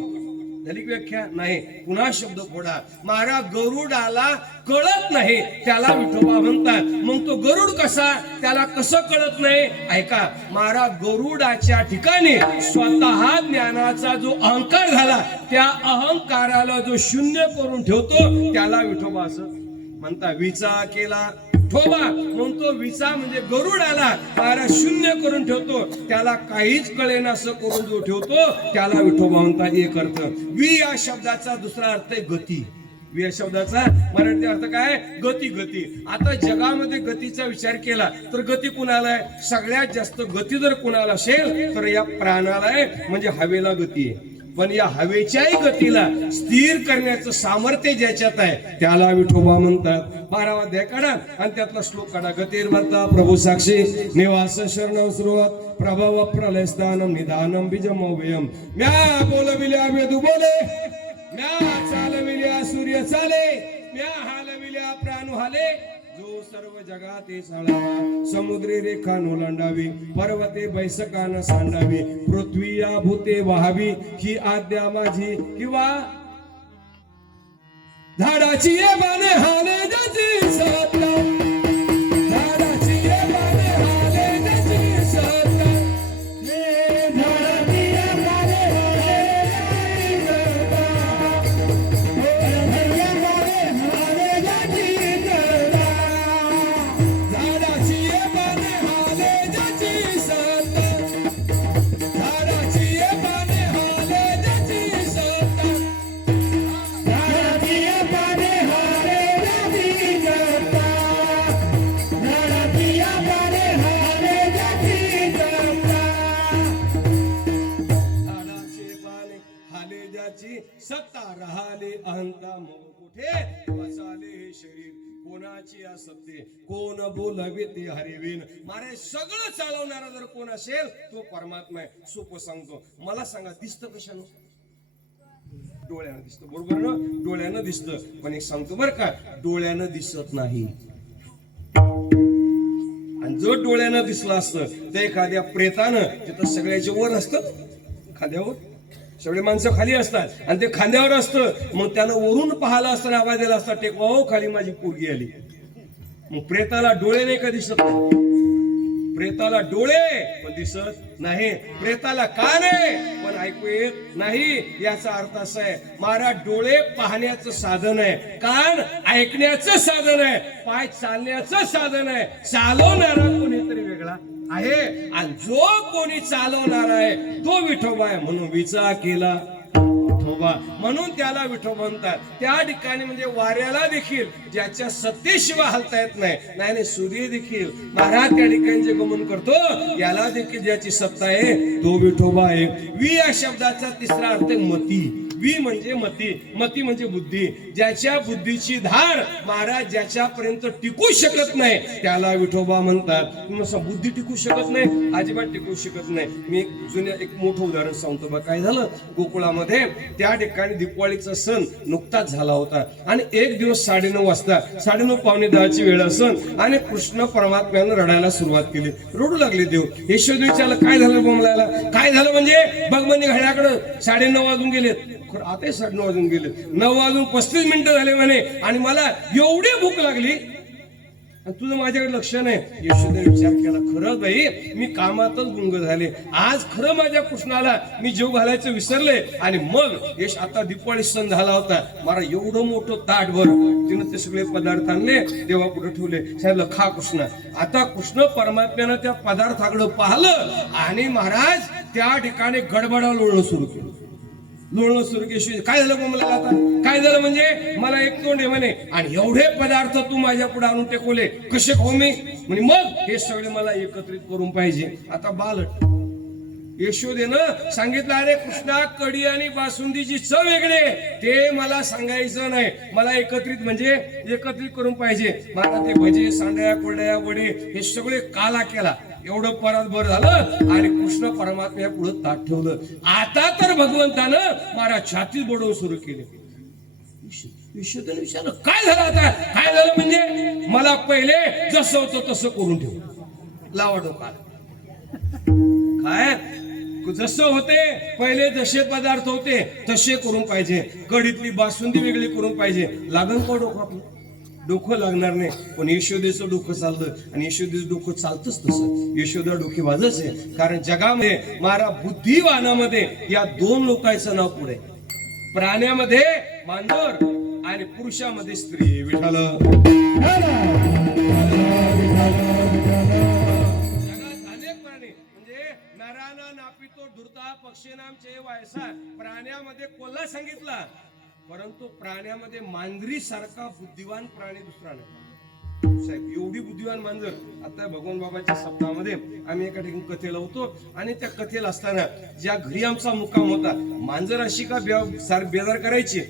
झाली व्याख्या. नाही, पुन्हा शब्द फोडा. मारा गरुडाला कळत नाही त्याला विठोबा म्हणतात. मग तो गरुड कसा? त्याला कसं कळत नाही ऐका. मारा गरुडाच्या ठिकाणी स्वतः ज्ञानाचा जो अहंकार झाला, त्या अहंकाराला जो शून्य करून ठेवतो त्याला विठोबा असं म्हणतात. विचा केला ठोबा म्हणून तो विचा म्हणजे गरुड आला, मारा शून्य करून ठेवतो, त्याला काहीच कळेन असं करून जो ठेवतो त्याला विठोबा म्हणतात. एक अर्थ. वी या शब्दाचा दुसरा अर्थ आहे गती. वी या शब्दाचा मराठी अर्थ काय? गती. गती. आता जगामध्ये गतीचा विचार केला तर गती कुणाला आहे? सगळ्यात जास्त गती जर कुणाला असेल तर या प्राणाला आहे, म्हणजे हवेला गती आहे. पण या हवेच्याही गतीला स्थिर करण्याचं सामर्थ्य ज्याच्यात आहे त्याला विठोबा म्हणतात. 12वा अध्याय काढा आणि त्यातला श्लोक काढा. गतिर्भर्ता प्रभू साक्षी निवास शरणं सुरुवात प्रभव प्रलय स्थानम निदानम बीजमव्ययम. म्या बोलविल्या वेदू बोले, म्या चालविल्या सूर्य चाले, म्या हालविल्या प्राणू हाले. जो सर्व जगात चालावा, समुद्री रेखा ओलांडावी, पर्वते बैसकान सांडावी, पृथ्वी या भूते वाहावी, ही आज्ञा माझी. किंवा झाडाची ये बाणे हाले ज्याची सत्ता, झाडाची ये बाणे हाले ज्याची सत्ता, झाडाची ये बाणे हाले ज्याची सत्ता, हाले ज्याची सत्ता, झाडाची ये बाणे हाले ज्याची सत्ता, झाडाची ये बाणे हाले ज्याची सत्ता, झाडाची ये बाणे हाले ज्याची सत्ता, झाडाची ये बाणे हाले ज्याची सत्ता, झाडाचे पाने हाले ज्याची सत्ता, राहाले अहंता मोह कुठे बसाले हे शरीर, कोणाची असत्य, कोण बोलवे ते हरिविन. मारे सगळं चालवणारा जर कोण असेल तो परमात्मा आहे. सोपं सांगतो, मला सांगा दिसतं कशानं? डोळ्यानं दिसतं, बरोबर ना? डोळ्यानं दिसतं. पण एक सांगतो बरं का, डोळ्यानं दिसत नाही. आणि जर डोळ्यानं दिसलं असतं तर एखाद्या प्रेतानं, तिथं सगळ्याच्या वर असतं, खांद्यावर सगळे माणसं खाली असतात आणि ते खांद्यावर असतं, मग त्यानं वरून पाहायला असताना आवाज दिला असता, टेकवा हो खाली माझी पोरगी आली. मग प्रेताला डोळे नाही का दिसत नाही? प्रेताला डोळे पण दिसत नाही, प्रेताला कान आहे पण ऐकू येत नाही. याचा अर्थ असा आहे, महाराज डोळे पाहण्याचं साधन आहे, कान ऐकण्याचं साधन आहे, पाय चालण्याचं साधन आहे. चालवणारा कोणीतरी वेगळा आहे आणि जो कोणी चालवणार आहे तो विठोबा आहे. म्हणून विचार केला विठोबा, म्हणून त्याला विठोबा म्हणतात. त्या ठिकाणी म्हणजे वाऱ्याला देखील ज्याच्या सत्तेशिवाय हलता येत नाही, नाही सूर्य देखील महाराज त्या ठिकाणी जे गमन करतो याला देखील ज्याची सत्ता आहे तो विठोबा आहे. वि या शब्दाचा तिसरा अर्थ आहे मती. वि म्हणजे मती, मती म्हणजे बुद्धी. ज्याच्या बुद्धीची धार महाराज ज्याच्यापर्यंत टिकू शकत नाही त्याला विठोबा म्हणतात. बुद्धी टिकू शकत नाही, अजिबात टिकू शकत नाही. मी एक मोठं उदाहरण सांगतो बघा. काय झालं, गोकुळामध्ये त्या ठिकाणी दिवाळीचा सण नुकताच झाला होता आणि एक दिवस 9:30 वाजता 9:30 पावणे 10ची वेळ असन आणि कृष्ण परमात्म्यानं रडायला सुरुवात केली. रडू लागले देव. यशोदा विचारलं काय झालं बोमलायला, काय झालं म्हणजे बघ म्हणजे घड्याकडं 9:30 वाजून गेलेत. आता 9:30 वाजून गेले, 9 वाजून 35 मिनिटं झाले म्हणे आणि मला एवढी भूक लागली आणि तुझं माझ्याकडे लक्ष नाही. यशोदेने विचार केला, खरं बाई मी कामातच गुंग झाले, आज खरं माझ्या कृष्णाला मी जेव घालायचं विसरले. आणि मग यश आता दिवाळी सण झाला होता, मला एवढं मोठं ताटभर तिनं ते सगळे पदार्थ आणले, देवा कुठे ठेवले, सांगितलं खा कृष्ण. आता कृष्ण परमात्म्यानं त्या पदार्थाकडे पाहिलं आणि महाराज त्या ठिकाणी गडबडा लोळणं सुरू केलं. लोळणं सुरू केलं. काय झालं मला आता, काय झालं म्हणजे मला एक तोंड आहे म्हणे आणि एवढे पदार्थ तू माझ्या पुढे आणून टेकवले, कसे खाऊ मी म्हणे. मग हे सगळे मला एकत्रित करून पाहिजे. आता बालट यशोदेनं सांगितलं, अरे कृष्णा कढी आणि बासुंदीची चव वेगळे, ते मला सांगायचं नाही, मला एकत्रित म्हणजे एकत्रित करून पाहिजे. मला ते भजे सांड्या कोरड्या वडे हे सगळे काला केला. एवढं परत बरं झालं आणि कृष्ण परमात्म्या पुढे ताट ठेवलं. आता तर भगवंतानं मला छातीत बडवून सुरू केले. यशोदेने विचारलं काय झालं आता, काय झालं म्हणजे मला पहिले जसं होतं तसं करून ठेव. लावा डोका काय, जसं होते पहिले जसे पदार्थ होते तसे करून पाहिजे. कढीतली बासुंदी वेगळी करून पाहिजे. लागन का डोकं आपलं, डोकं लागणार नाही. पण यशोदेचं डोकं चाललं आणि यशोदेचं डोकं चालतंच तसं. यशोदा डोकेबाजच आहे, कारण जगामध्ये मारा बुद्धिवानामध्ये या 2 लोकांचं नाव पुढे, प्राण्यामध्ये मांजर आणि पुरुषामध्ये स्त्री. विठाल पक्षीनाम चे वायसा, प्राण्यामध्ये कोल्हा सांगितला, परंतु प्राण्यामध्ये मांजरी सारखा बुद्धिवान प्राणी दुसरा नाही. साहेब एवढी बुद्धिवान मांजर. आता भगवान बाबाच्या सप्ताहामध्ये आम्ही एका ठिकाणी कथेला होतो आणि त्या कथेला असताना ज्या घरी आमचा मुक्काम होता, मांजर अशी का बेजार करायची,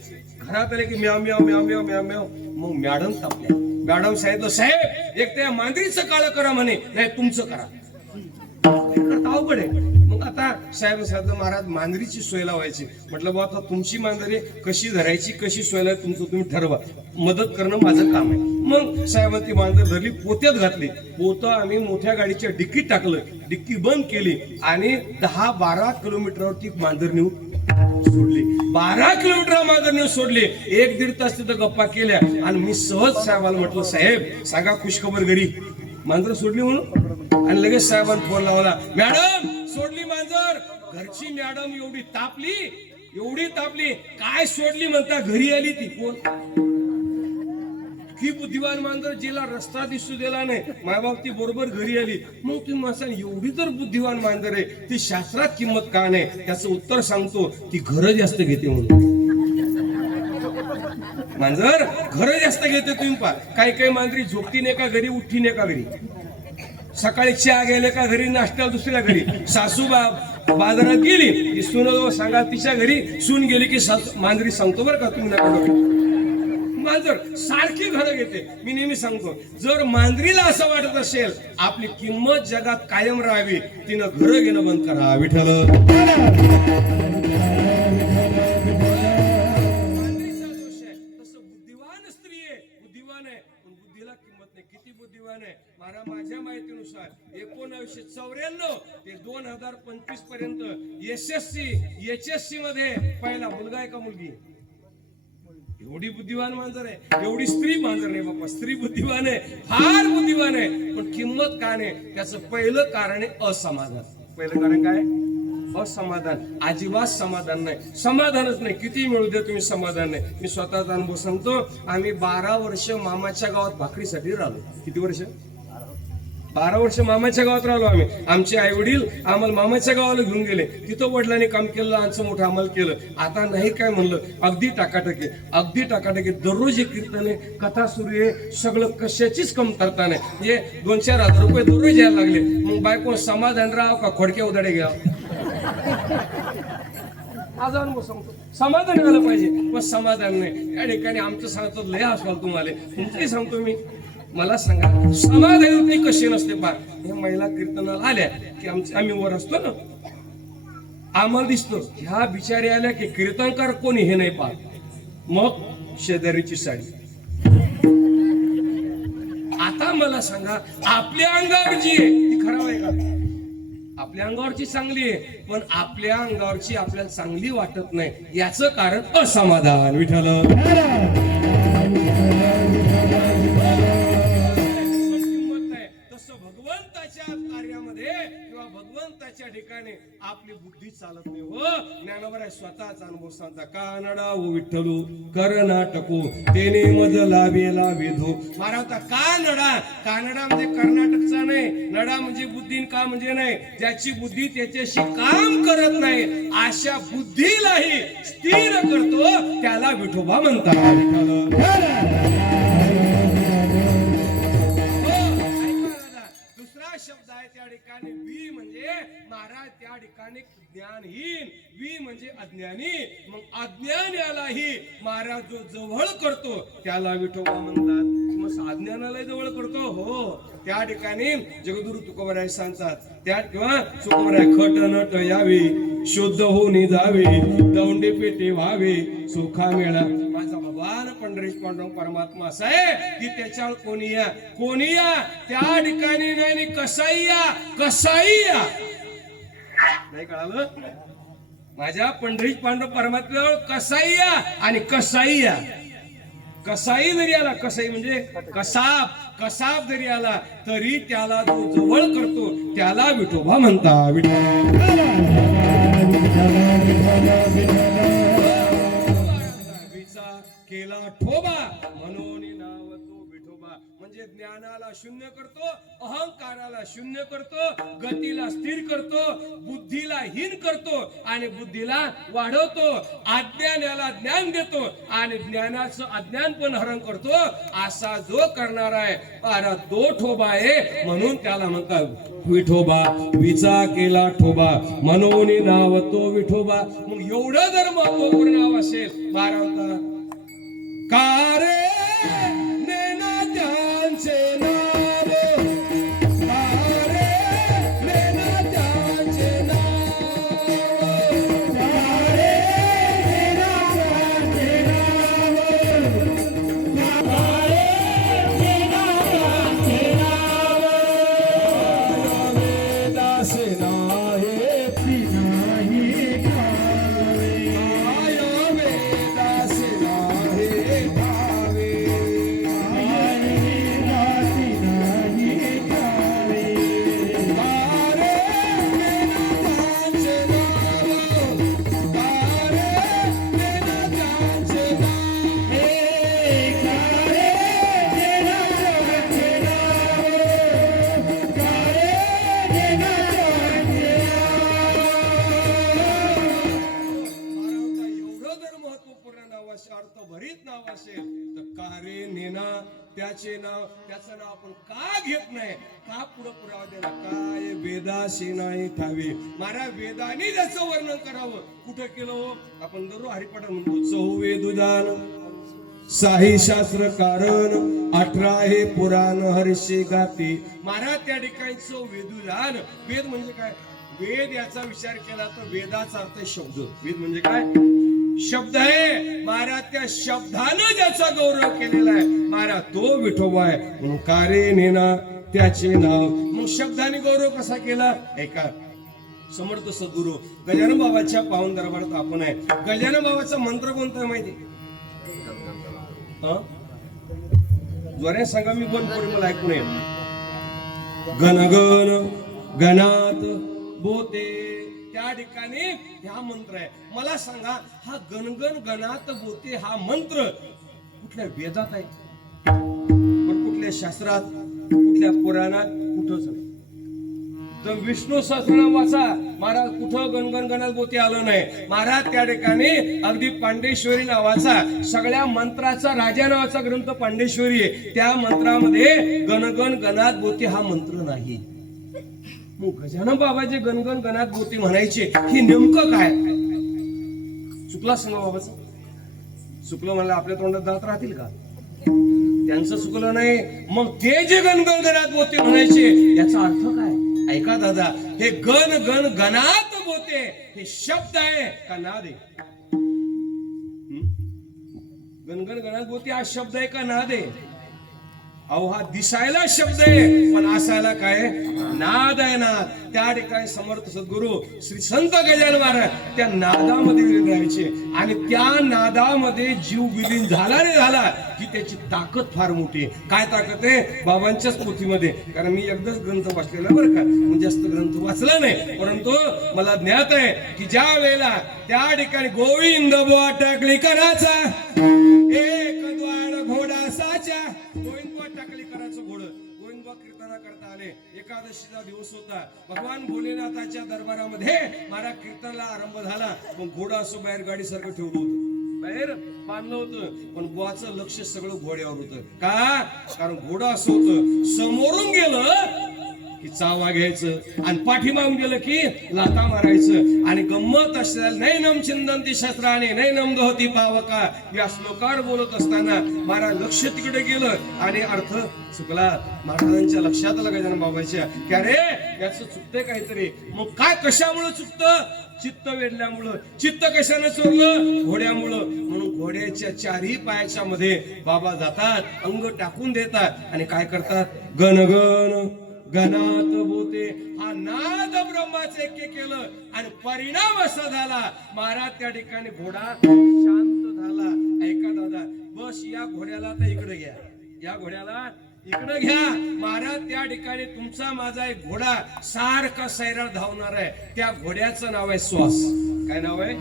घरात आले की म्याव म्याव म्याव म्याव म्याव म्याव. मग मॅडम तापल्या. मॅडम सांगितलं, साहेब एक त्या मांजरीचं काळं करा म्हणे, नाही तुमचं करा. अवघड आहे. मग आता साहेब साहेब महाराज मांजरीची सोय लावायची. म्हटलं बाबा आता तुमची मांजरी कशी धरायची, कशी सोय लावायची तुमचं तुम्ही ठरवा, मदत करणं माझं काम आहे. मग साहेबांनी ती मांजर धरली, पोत्यात घातली. पोतं आम्ही मोठ्या गाडीच्या डिक्कीत टाकलं, डिक्की बंद केली आणि 10-12 किलोमीटरवरती मांजर नेऊन सोडली. 12 किलोमीटर मांजर नेऊन सोडली. 1-1.5 तास तिथं गप्पा केल्या आणि मी सहज साहेबाला म्हटलं, साहेब सांगा खुशखबर घरी, मांजर सोडली म्हणून. आणि लगेच साहेबांनी फोन लावला, मॅडम सोडली मांजर. घरची मॅडम एवढी तापली, काय सोडली म्हणता, घरी आली ती. कोण की बुद्धिवान मांजर, जिला रस्ता दिसू दिला नाही, मायबाप ती बरोबर घरी आली. मग तुम्ही म्हणता एवढी तर बुद्धिवान मांजर आहे, ती शास्त्रात किंमत का नाही. त्याचं उत्तर सांगतो, ती घरं जास्त घेते म्हणून. मांजर घरं जास्त घेते. तुम्ही पहा काही मांजरी झोपतीने का घरी, उठतीने का घरी, सकाळी चहा गेले का घरी, नाश्त्याला दुसऱ्या घरी. सासू बाजारात गेली की सून सांगा तिच्या घरी, सून गेली की मांजरी सांगतो बरं का तुम्ही नका. मांजर सारखी घरं घेते. मी नेहमी सांगतो, जर मांजरीला असं वाटत असेल आपली किंमत जगात कायम राहावी, तिनं घरं घेणं बंद करा. विठ्ठल माझ्या माहितीनुसार 1994 ते 2025 पर्यंत SSC HSC मध्ये पहिला मुलगा आहे का मुलगी, एवढी बुद्धिवान मांजर आहे, एवढी स्त्री मांजर नाही बाप्पा, स्त्री बुद्धिवान आहे, फार बुद्धिवान आहे, पण किंमत का नाही? त्याचं पहिलं कारण आहे असमाधान. पहिलं कारण काय? असमाधान. अजिबात समाधान नाही, समाधानच नाही. किती मिळू द्या तुम्ही, समाधान नाही. मी स्वतःचा अनुभव सांगतो. आम्ही 12 वर्ष मामाच्या गावात भाकरीसाठी राहिलो. किती वर्ष? 12 वर्ष मामाच्या गावात राहिलो आम्ही. आमचे आई वडील आम्हाला मामाच्या गावाला घेऊन गेले. तिथं वडिलांनी काम केलं, आमचं मोठं आम्हाला केलं. आता नाही काय म्हणलं, अगदी टाकाटके, अगदी टाकाटके. दररोज एक कीर्तने, कथा सुरू आहे, सगळं कशाचीच कमतरता नाही. म्हणजे 2-4 हजार रुपये दररोज यायला लागले. मग बायको समाधान राहाव का खोडके उदाडे घ्या? आज अनुभव सांगतो, समाधान झालं पाहिजे, पण समाधान नाही. या ठिकाणी आमचं सांगतो, लय असाल तुम्हाला, तुमचंही सांगतो मी. मला सांगा, समाधानी कशी नसते पार. ह्या महिला कीर्तनाला आल्या की आम्ही वर असतो ना, आम्हाला दिसतो ह्या बिचारी आल्या की कीर्तनकार कोणी हे नाही पार. मग शेजारीची साडी. आता मला सांगा, आपल्या अंगावर जी आहे ती खराब आहे का? आपल्या अंगावरची चांगली आहे, पण आपल्या अंगावरची आपल्याला चांगली वाटत नाही. याचं कारण असमाधान. विठ्ठल भगवंताच्या कार्यामध्ये किंवा भगवंताच्या ठिकाणी आपली बुद्धी चालत नाही. हो, ज्ञानोबा स्वतःचा अनुभव सांगता. कानडा ओ विठ्ठलू कर्नाटको तेने मज लावेला वेधो. महाराज कानडा, कानडा म्हणजे कर्नाटकचा नाही, नडा म्हणजे बुद्धी, का म्हणजे नाही. ज्याची बुद्धी त्याच्याशी काम करत नाही, अशा बुद्धीलाही स्थिर करतो, त्याला विठोबा म्हणतात. शब्द आहे त्या ठिकाणी वी म्हणजे महाराज, त्या ठिकाणी ज्ञानहीन, वी म्हणजे अज्ञानी. मग अज्ञानालाही महाराज जो जवळ करतो त्याला विठोबा म्हणतात. मग अज्ञानाला जवळ करतो. हो, त्या ठिकाणी जगद्गुरु तुकोबाराय सांगतात, त्या किंवा तुकोबाराय खट नट यावी, शुद्ध होऊन जावे, दौंडी पेटे व्हावे, सुखा मेळा. माझा भगवान पंढरीश पांडुरंग परमात्मा असा आहे की त्याच्यावर कोणी या त्या ठिकाणी नाही, कसाही या नाही. कळालं? माझ्या पंढरीश पांडुरंग परमात्म्यावर कसाही या आणि कसाही या. कसाई जरी आला, कसाई म्हणजे कसाब जरी आला तरी त्याला जो जवळ करतो त्याला विठोबा म्हणता. केला ठोबा म्हणून नाव तो विठोबा. म्हणजे ज्ञानाला शून्य करतो, अहंकाराला शून्य करतो, गतीला स्थिर करतो, बुद्धीला हीन करतो आणि बुद्धीला वाढवतो, अज्ञानाला ज्ञान देतो आणि ज्ञानाचं अज्ञान पण हरण करतो. असा जो करणार आहे पारा तो ठोबा आहे, म्हणून त्याला म्हणतात विठोबा. विचा केला ठोबा म्हणून नाव तो विठोबा. मग एवढं जर महत्वपूर्ण नाव असेल, बारा होता कारे नेना त्यांचे नाव, कारे नेना त्यांचे नाव, कारे नेना त्यांचे नाव, कारे नेना त्यांचे नाव. वेदासे नाहे ती नाही ठावे, वेदासे नाहे ठावे, वेदासी नाही ठावे. कारे नेना त्यांचे नाव, कारे नेना त्यांचे नाव, हे कारे नेना त्यांचे नाव, कारे नेना त्यांचे नाव. एवढं जर महत्वपूर्ण नाव असेल, अर्थभरीत नाव असेल तर कारे नेना त्याचे नाव. त्याचं नाव आपण का घेत नाही, का पुढे पुरावा दिला? काय वेदाशी नाही ठावे. महाराज वेदाने ज्याचं वर्णन करावं कुठं केलं हो? आपण दररोज हरिपाठ म्हणतो, चौवेदुदान साही शास्त्र कारण 18 हे पुराण हर्षे गाते. महाराज त्या ठिकाणी वेदुदान. वेद म्हणजे काय? वेद याचा विचार केला तर वेदाचा अर्थ शब्द. वेद म्हणजे काय? शब्द आहे. महाराज त्या शब्दानं ज्याचा गौरव केलेला आहे महाराज तो विठोबा आहे. म्हणून कारे नेना त्याचे नाव. मग शब्दाने गौरव कसा केला? ऐका, समर्थ सद्गुरु गजानन बाबाच्या पावन दरबारात आपण आहे. गजानन बाबाचा मंत्र कोणता माहिती? जोऱ्या सांगा, मी बंद करून मला ऐकून येईल. गणगण गणात बोते, त्या ठिकाणी हा मंत्र आहे. मला सांगा, हा गणगण गणात बोते हा मंत्र कुठल्या वेदात आहे, पण कुठल्या शास्त्रात, कुठल्या पुराणात, कुठंच नाही. तर विष्णू सहस्रनाम वाचा महाराज, कुठं गणगण गणात बोते आलं नाही महाराज. त्या ठिकाणी अगदी पांडेश्वरी नावाचा, सगळ्या मंत्राचा राजा नावाचा ग्रंथ पांडेश्वरी आहे. त्या मंत्रामध्ये गणगण गणात बोते हा मंत्र नाही. मग गजानन बाबाचे गणगण गणात बोते म्हणायचे, हे नेमकं काय? चुकला सांगा बाबाचं. चुकलं म्हणलं आपल्या तोंडात दात राहतील का? त्यांचं चुकलं नाही. मग ते जे गणगण गणात बोते म्हणायचे, याचा अर्थ काय? ऐका दादा, हे गण गण गणात बोते हे शब्द आहे का नाद आहे? गणगण गणात बोते हा शब्द आहे का नाद आहे? अहो, हा दिसायला शब्द आहे, पण असायला काय? नाद आहे. नाद. त्या ठिकाणी समर्थ सद्गुरु श्री संत गजानन महाराज त्या नादामध्ये विलीन राहायचे, आणि त्या नादामध्ये जीव विलीन झाला नाही झाला की त्याची ताकद फार मोठी आहे. काय ताकद आहे? बाबांच्याच पोथीमध्ये, कारण मी एकदाच ग्रंथ वाचलेला बरं का, म्हणजे जास्त ग्रंथ वाचला नाही, परंतु मला ज्ञात आहे की ज्या वेळेला त्या ठिकाणी गोविंद बुवा टाकली कराचा एक द्वार घोडा साचा, गोविंद बुवा टाकली कराचं घोडं, गोविंद बुवा कीर्तना करता आले. एकादशीचा दिवस होता, भगवान भोलेनाथाच्या दरबारामध्ये महाराज कीर्तनाला आरंभ झाला. पण घोडा असं बाहेर गाडी सारखं ठेवलं होतं, बाहेर बांधलं होतं, पण बुवाचं लक्ष सगळं घोड्यावर होतं. का? कारण घोडा असं होतं, समोरून गेलं की चावा घ्यायचं, आणि पाठीमागून गेलं की लाता मारायचं. आणि गंमत असेल, नैनम चिंदंती शस्त्राने नैनम दोहती पावका, या श्लोकावर बोलत असताना महाराज लक्ष तिकडे गेलं आणि अर्थ चुकला. महाराजांच्या लक्षात आलं गजानन बाबाच्या की अरे याचं चुकतंय काहीतरी. मग काय, कशामुळे चुकतं? चित्त वेढल्यामुळं. चित्त कशाने चोरलं? घोड्यामुळं. म्हणून घोड्याच्या चारही पायाच्या मध्ये बाबा जातात, अंग टाकून देतात आणि काय करतात? गणगण गणात बोते हा नाद ब्रह्माचे केलं, आणि परिणाम असा झाला महाराज त्या ठिकाणी घोडा शांत झाला. ऐका दादा, बस या घोड्याला तर इकडे घ्या, या घोड्याला इकडे घ्या. महाराज त्या ठिकाणी तुमचा माझा एक घोडा सारखा सैराट धावणार आहे. त्या घोड्याचं नाव आहे श्वास. काय नाव आहे?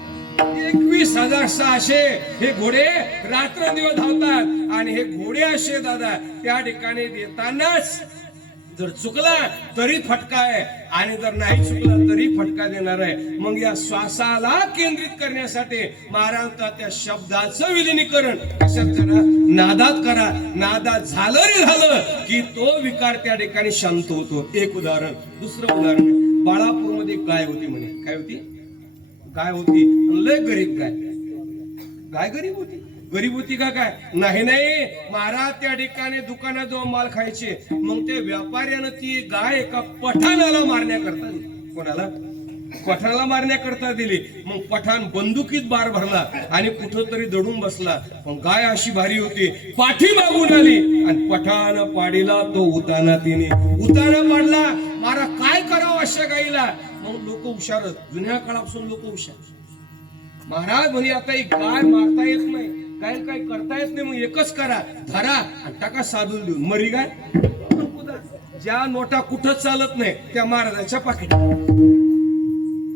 21,600 हे घोडे रात्रंदिवस धावतात, आणि हे घोडे असे दादा त्या ठिकाणी देतानाच जर चुकला तरी फटका आहे, आणि जर नाही चुकला तरी फटका देणार आहे. मग या श्वासाला केंद्रित करण्यासाठी महाराज त्या शब्दाचं विलिनीकरण कशात करा? नादात करा. नादात झालं रे झालं की तो विकार त्या ठिकाणी शांत होतो. एक उदाहरण. दुसरं उदाहरण, बाळापूरमध्ये गाय होती म्हणे. काय होती? गाय होती, लय गरीब गाय. गाय गरीब होती. गरीब होती का काय? नाही नाही, महाराज त्या ठिकाणी दुकानात जाऊन माल खायचे. मग ते व्यापाऱ्यानं ती गाय एका पठाणाला मारण्याकरता दिली. कोणाला? पठाणाला मारण्याकरता दिली. मग पठाण बंदुकीत बार भरला आणि कुठं तरी दडून बसला. पण गाय अशी भारी होती, पाठी मागून आली आणि पठाण पाडीला तो उताना तिने. उताना पाडला. मारा काय करावं अशा गाईला? मग लोक हुशार, जुन्या काळापासून लोक हुशार. महाराज म्हणे आता एक गाय मारता येत नाही, काय काय करता येत नाही, मग एकच करा, धरा आणि टाका साधून देऊन. मरी गाय. ज्या नोटा कुठं चालत नाही त्या महाराजांच्या पाकिट,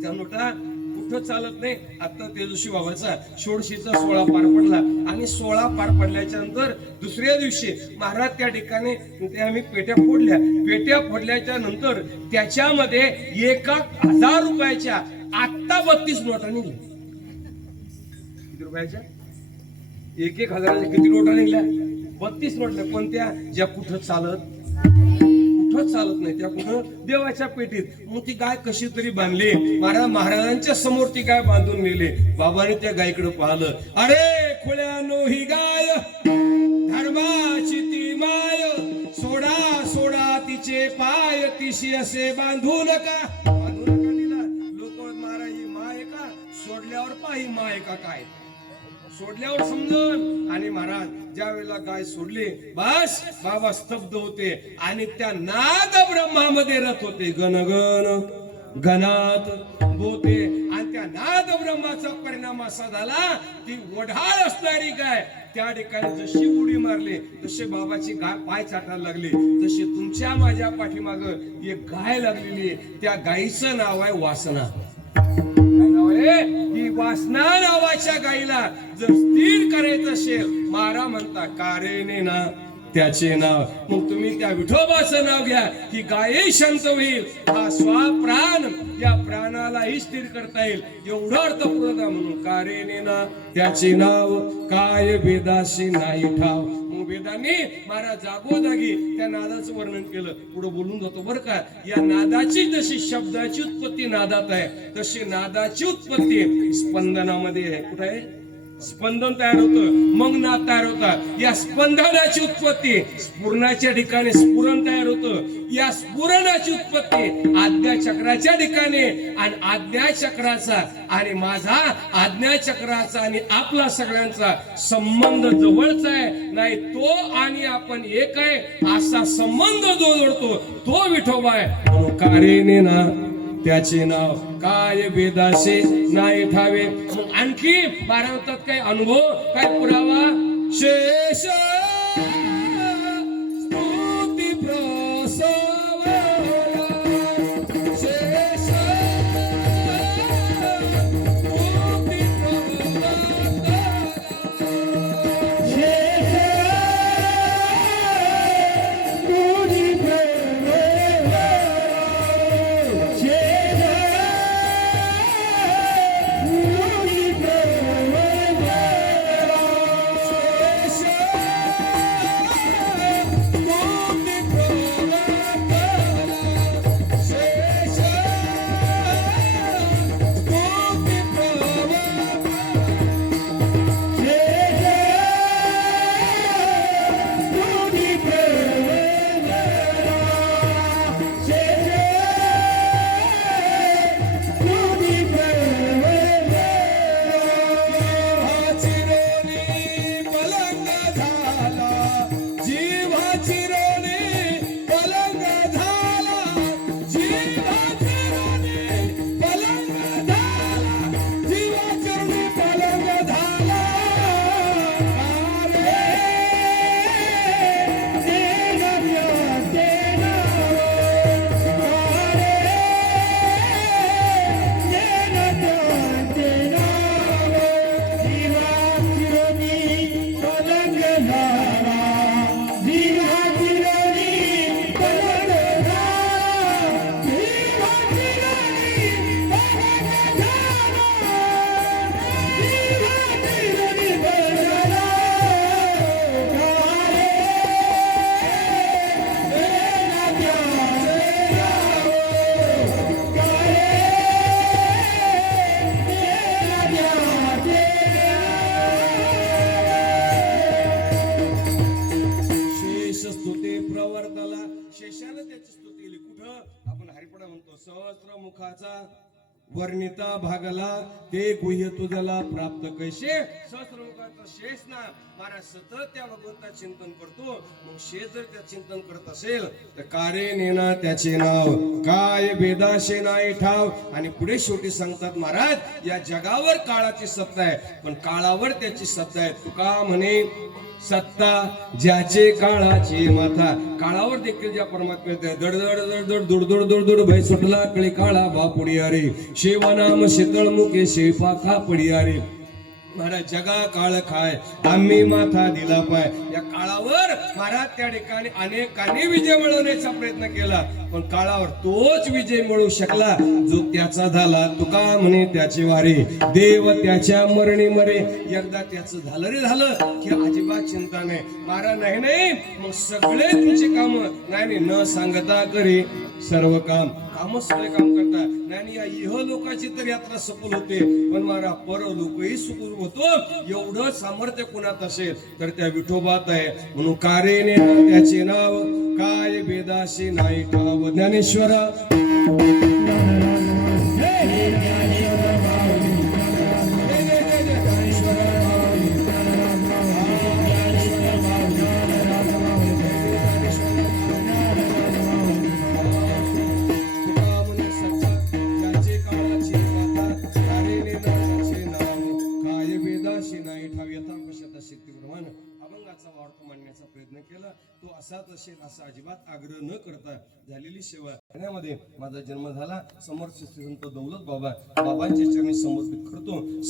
त्या नोटा कुठं चालत नाही. आता तेजस्वी बाबाचा षोडशीचा 16 पार पडला, आणि 16 पार पडल्याच्या नंतर दुसऱ्या दिवशी महाराज त्या ठिकाणी ते आम्ही पेट्या फोडल्या. पेट्या फोडल्याच्या नंतर त्याच्यामध्ये 1,000 रुपयाच्या आता 32 नोटा निघल्या. किती रुपयाच्या? 1,000च्या किती नोटा निघल्या? 32 नोटा. पण ज्या कुठं चालत नाही, त्या कुठं देवाच्या पेटीत. मग ती गाय कशी तरी बांधली. महाराजांच्या समोर ती गाय बांधून नेली. बाबाने त्या गायकडे पाहिलं. अरे खुल्यानो ही गाय धर्माची ती माय, सोडा सोडा तिचे पाय, तिशी असे बांधू नका. बांधू नका तिला. लोक महाराज ही माय का? सोडल्यावर पाही माय का काय? सोडल्यावर समजून. आणि महाराज ज्या वेळेला गाय सोडली, बस बाबा स्तब्ध होते आणि त्या नाद ब्रह्मामध्ये रत होते. गणगण गणात बोते. आणि त्या नाद ब्रह्माचा परिणाम असा झाला की वढाळ असणारी गाय त्या ठिकाणी जशी उडी मारली तसे बाबाची गाय पाय चाटायला लागली, तशी तुमच्या माझ्या पाठीमाग एक गाय लागलेली आहे. त्या गायीचं नाव आहे वासना. काय नाव आहे? ही वासना नावाच्या गायीला जर स्थिर करायचं असेल, महाराज म्हणता कारेने ना त्याचे नाव. मग तुम्ही त्या विठोबाचं नाव घ्या, ही गायही शांत होईल. हा स्वाप्राण या प्राणालाही स्थिर करता येईल. एवढं अर्थपूर्ण का म्हणून कारेने ना त्याचे नाव, काय वेदाशी नाही ठाव. मग वेदांनी महाराज जागोजागी त्या नादाचं वर्णन केलं. पुढे बोलून जातो बरं का. या नादाची जशी शब्दाची उत्पत्ती नादात आहे, तशी नादाची उत्पत्ती स्पंदनामध्ये आहे. कुठे आहे? स्पंदन तयार होतं, मग नाद तयार होतात. या स्पंदनाची उत्पत्ती स्फुरणाच्या ठिकाणी स्फुरण तयार होतं. या स्फुरणाची उत्पत्ती आज्ञा चक्राच्या ठिकाणी, आणि आज्ञा चक्राचा आणि माझा आज्ञा चक्राचा आणि आपला सगळ्यांचा संबंध जवळचा आहे. नाही तो आणि आपण एक आहे असा संबंध जो जोडतो तो विठोबा आहे. म्हणून कारेने ना त्याचे नाव, काय वेदाशे नाही ठावे. मग आणखी बारावतात काय अनुभव, काय पुरावा? शेष स्तुती प्रसवला, शेष स्तुती प्रसवला, शेष स्तुती प्रसवला, मुखाचा वर्णिता भागला ते गुह्य तुझला प्राप्त कैसे. सहस्रमुखाचा शेष ना महाराज सतत त्या भगवंता चिंतन करतो. मग शेष जर त्या चिंतन करत असेल तर कारे नेना त्याचे नाव, काय वेदाशे नाही ठाव. आणि पुढे शेवटी सांगतात महाराज या जगावर काळाची सत्ता आहे, पण काळावर त्याची सत्ता आहे. तुका म्हणे सत्ता ज्याचे काळाची माथा. काळावर देखील ज्या परमात्म्यात दड दड दड दड दुड दुड दुड दुड भय सुटला कळी काळा बापुडी अरे शेवनाम शीतळ मुखे शेपाखा पडी अरे. महाराज जगा काळ खाय आम्ही माथा दिला पाय. या काळावर महाराज त्या ठिकाणी अनेकांनी विजय मिळवण्याचा प्रयत्न केला, पण काळावर तोच विजय मिळवू शकला जो त्याचा झाला. तुका म्हणे त्याची वारी देव त्याच्या मरणी मरे. एकदा त्याचं झालं रे झालं की अजिबात चिंता नाही. महाराज नाही नाही मग सगळे तुमचे काम नाही न सांगता करी सर्व काम. कामच सगळे काम करतात नाही. या इह लोकाची तर यात्रा सफल होते, पण महाराज परलोकही सुखरूप होतो. एवढं सामर्थ्य कुणात असेल तर त्या विठोबात आहे. म्हणून कारेने त्याचे नाव, काय वेदाशी नाही ठाव. ज्ञानेश्वर नाही ठाव. यथा पश्यता शक्ती प्रमाण असा अजिबात आग्रह न करता झालेली सेवा करण्यामध्ये माझा जन्म झाला. समर्थ श्री संत दौलत बाबांच्या चरणी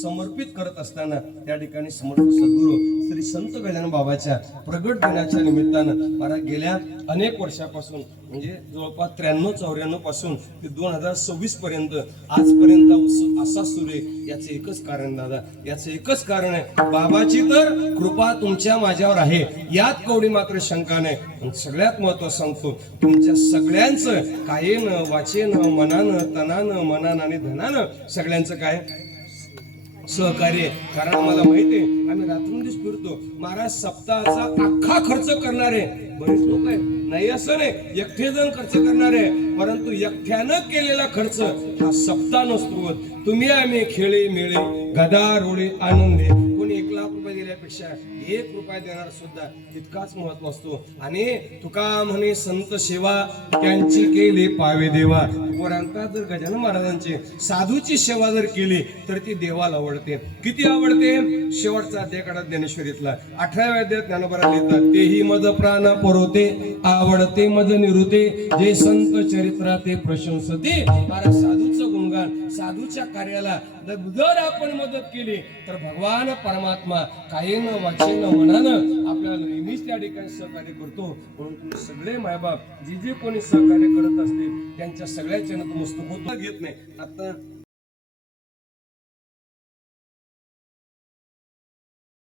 समर्पित करत असताना त्या ठिकाणी समर्थ सद्गुरू श्री संत गजानन बाबाच्या प्रगट दिनाच्या निमित्तानं मला गेल्या अनेक वर्षापासून म्हणजे जवळपास 93-94 पासून ते 2026 पर्यंत आजपर्यंत असा सुरू आहे. याचं एकच कारण दादा, याचं एकच कारण आहे, बाबाची तर कृपा तुमच्या माझ्यावर आहे, यात कवडी मात्र शंका नाही. पण सगळ्यात महत्त्वाचं सांगतो, तुमच्या सगळ्यांचं कायेनं वाचेनं मनानं तनानं मनानं आणि धनानं सगळ्यांचं काय सहकार्य. कारण आम्हाला माहिती आहे आम्ही रात्रंदिवस फिरतो. महाराज सप्ताहाचा अख्खा खर्च करणारे बरेच लोक आहेत, नाही असं नाही, एकटे जण खर्च करणारे, परंतु एकट्यानं केलेला खर्च हा सप्ताह नसतो. तुम्ही आम्ही खेळे मेळे गदा रोळे आनंदे, कोणी 1 लाख रुपये दिल्यापेक्षा 1 रुपया देणार सुद्धा तितकाच महत्व असतो. आणि तुका म्हणे संत सेवा त्यांची केली पावे देवा. वरांता जर गजानन महाराजांची साधूची सेवा जर केली तर ती देवाला आवडते. किती आवडते? शेवटचा अध्याय काढा ज्ञानेश्वरीतला 18व्या अध्यायात ज्ञानोबा लिहितात, तेही मद प्राण पुरवते आवडते मद निरुते, जे संत चरित्राते प्रशंसते. महाराज साधूचं गुणगान, साधूच्या कार्याला जर आपण मदत केली तर भगवान परमात्मा कायेनं वाचेनं मनानं आपल्याला नेहमीच त्या ठिकाणी सहकार्य करतो. म्हणून तुम्ही सगळे मायबाप जे कोणी सहकार्य करत असतील त्यांच्या सगळ्याच्या नतमस्तक होत घेत नाही. आता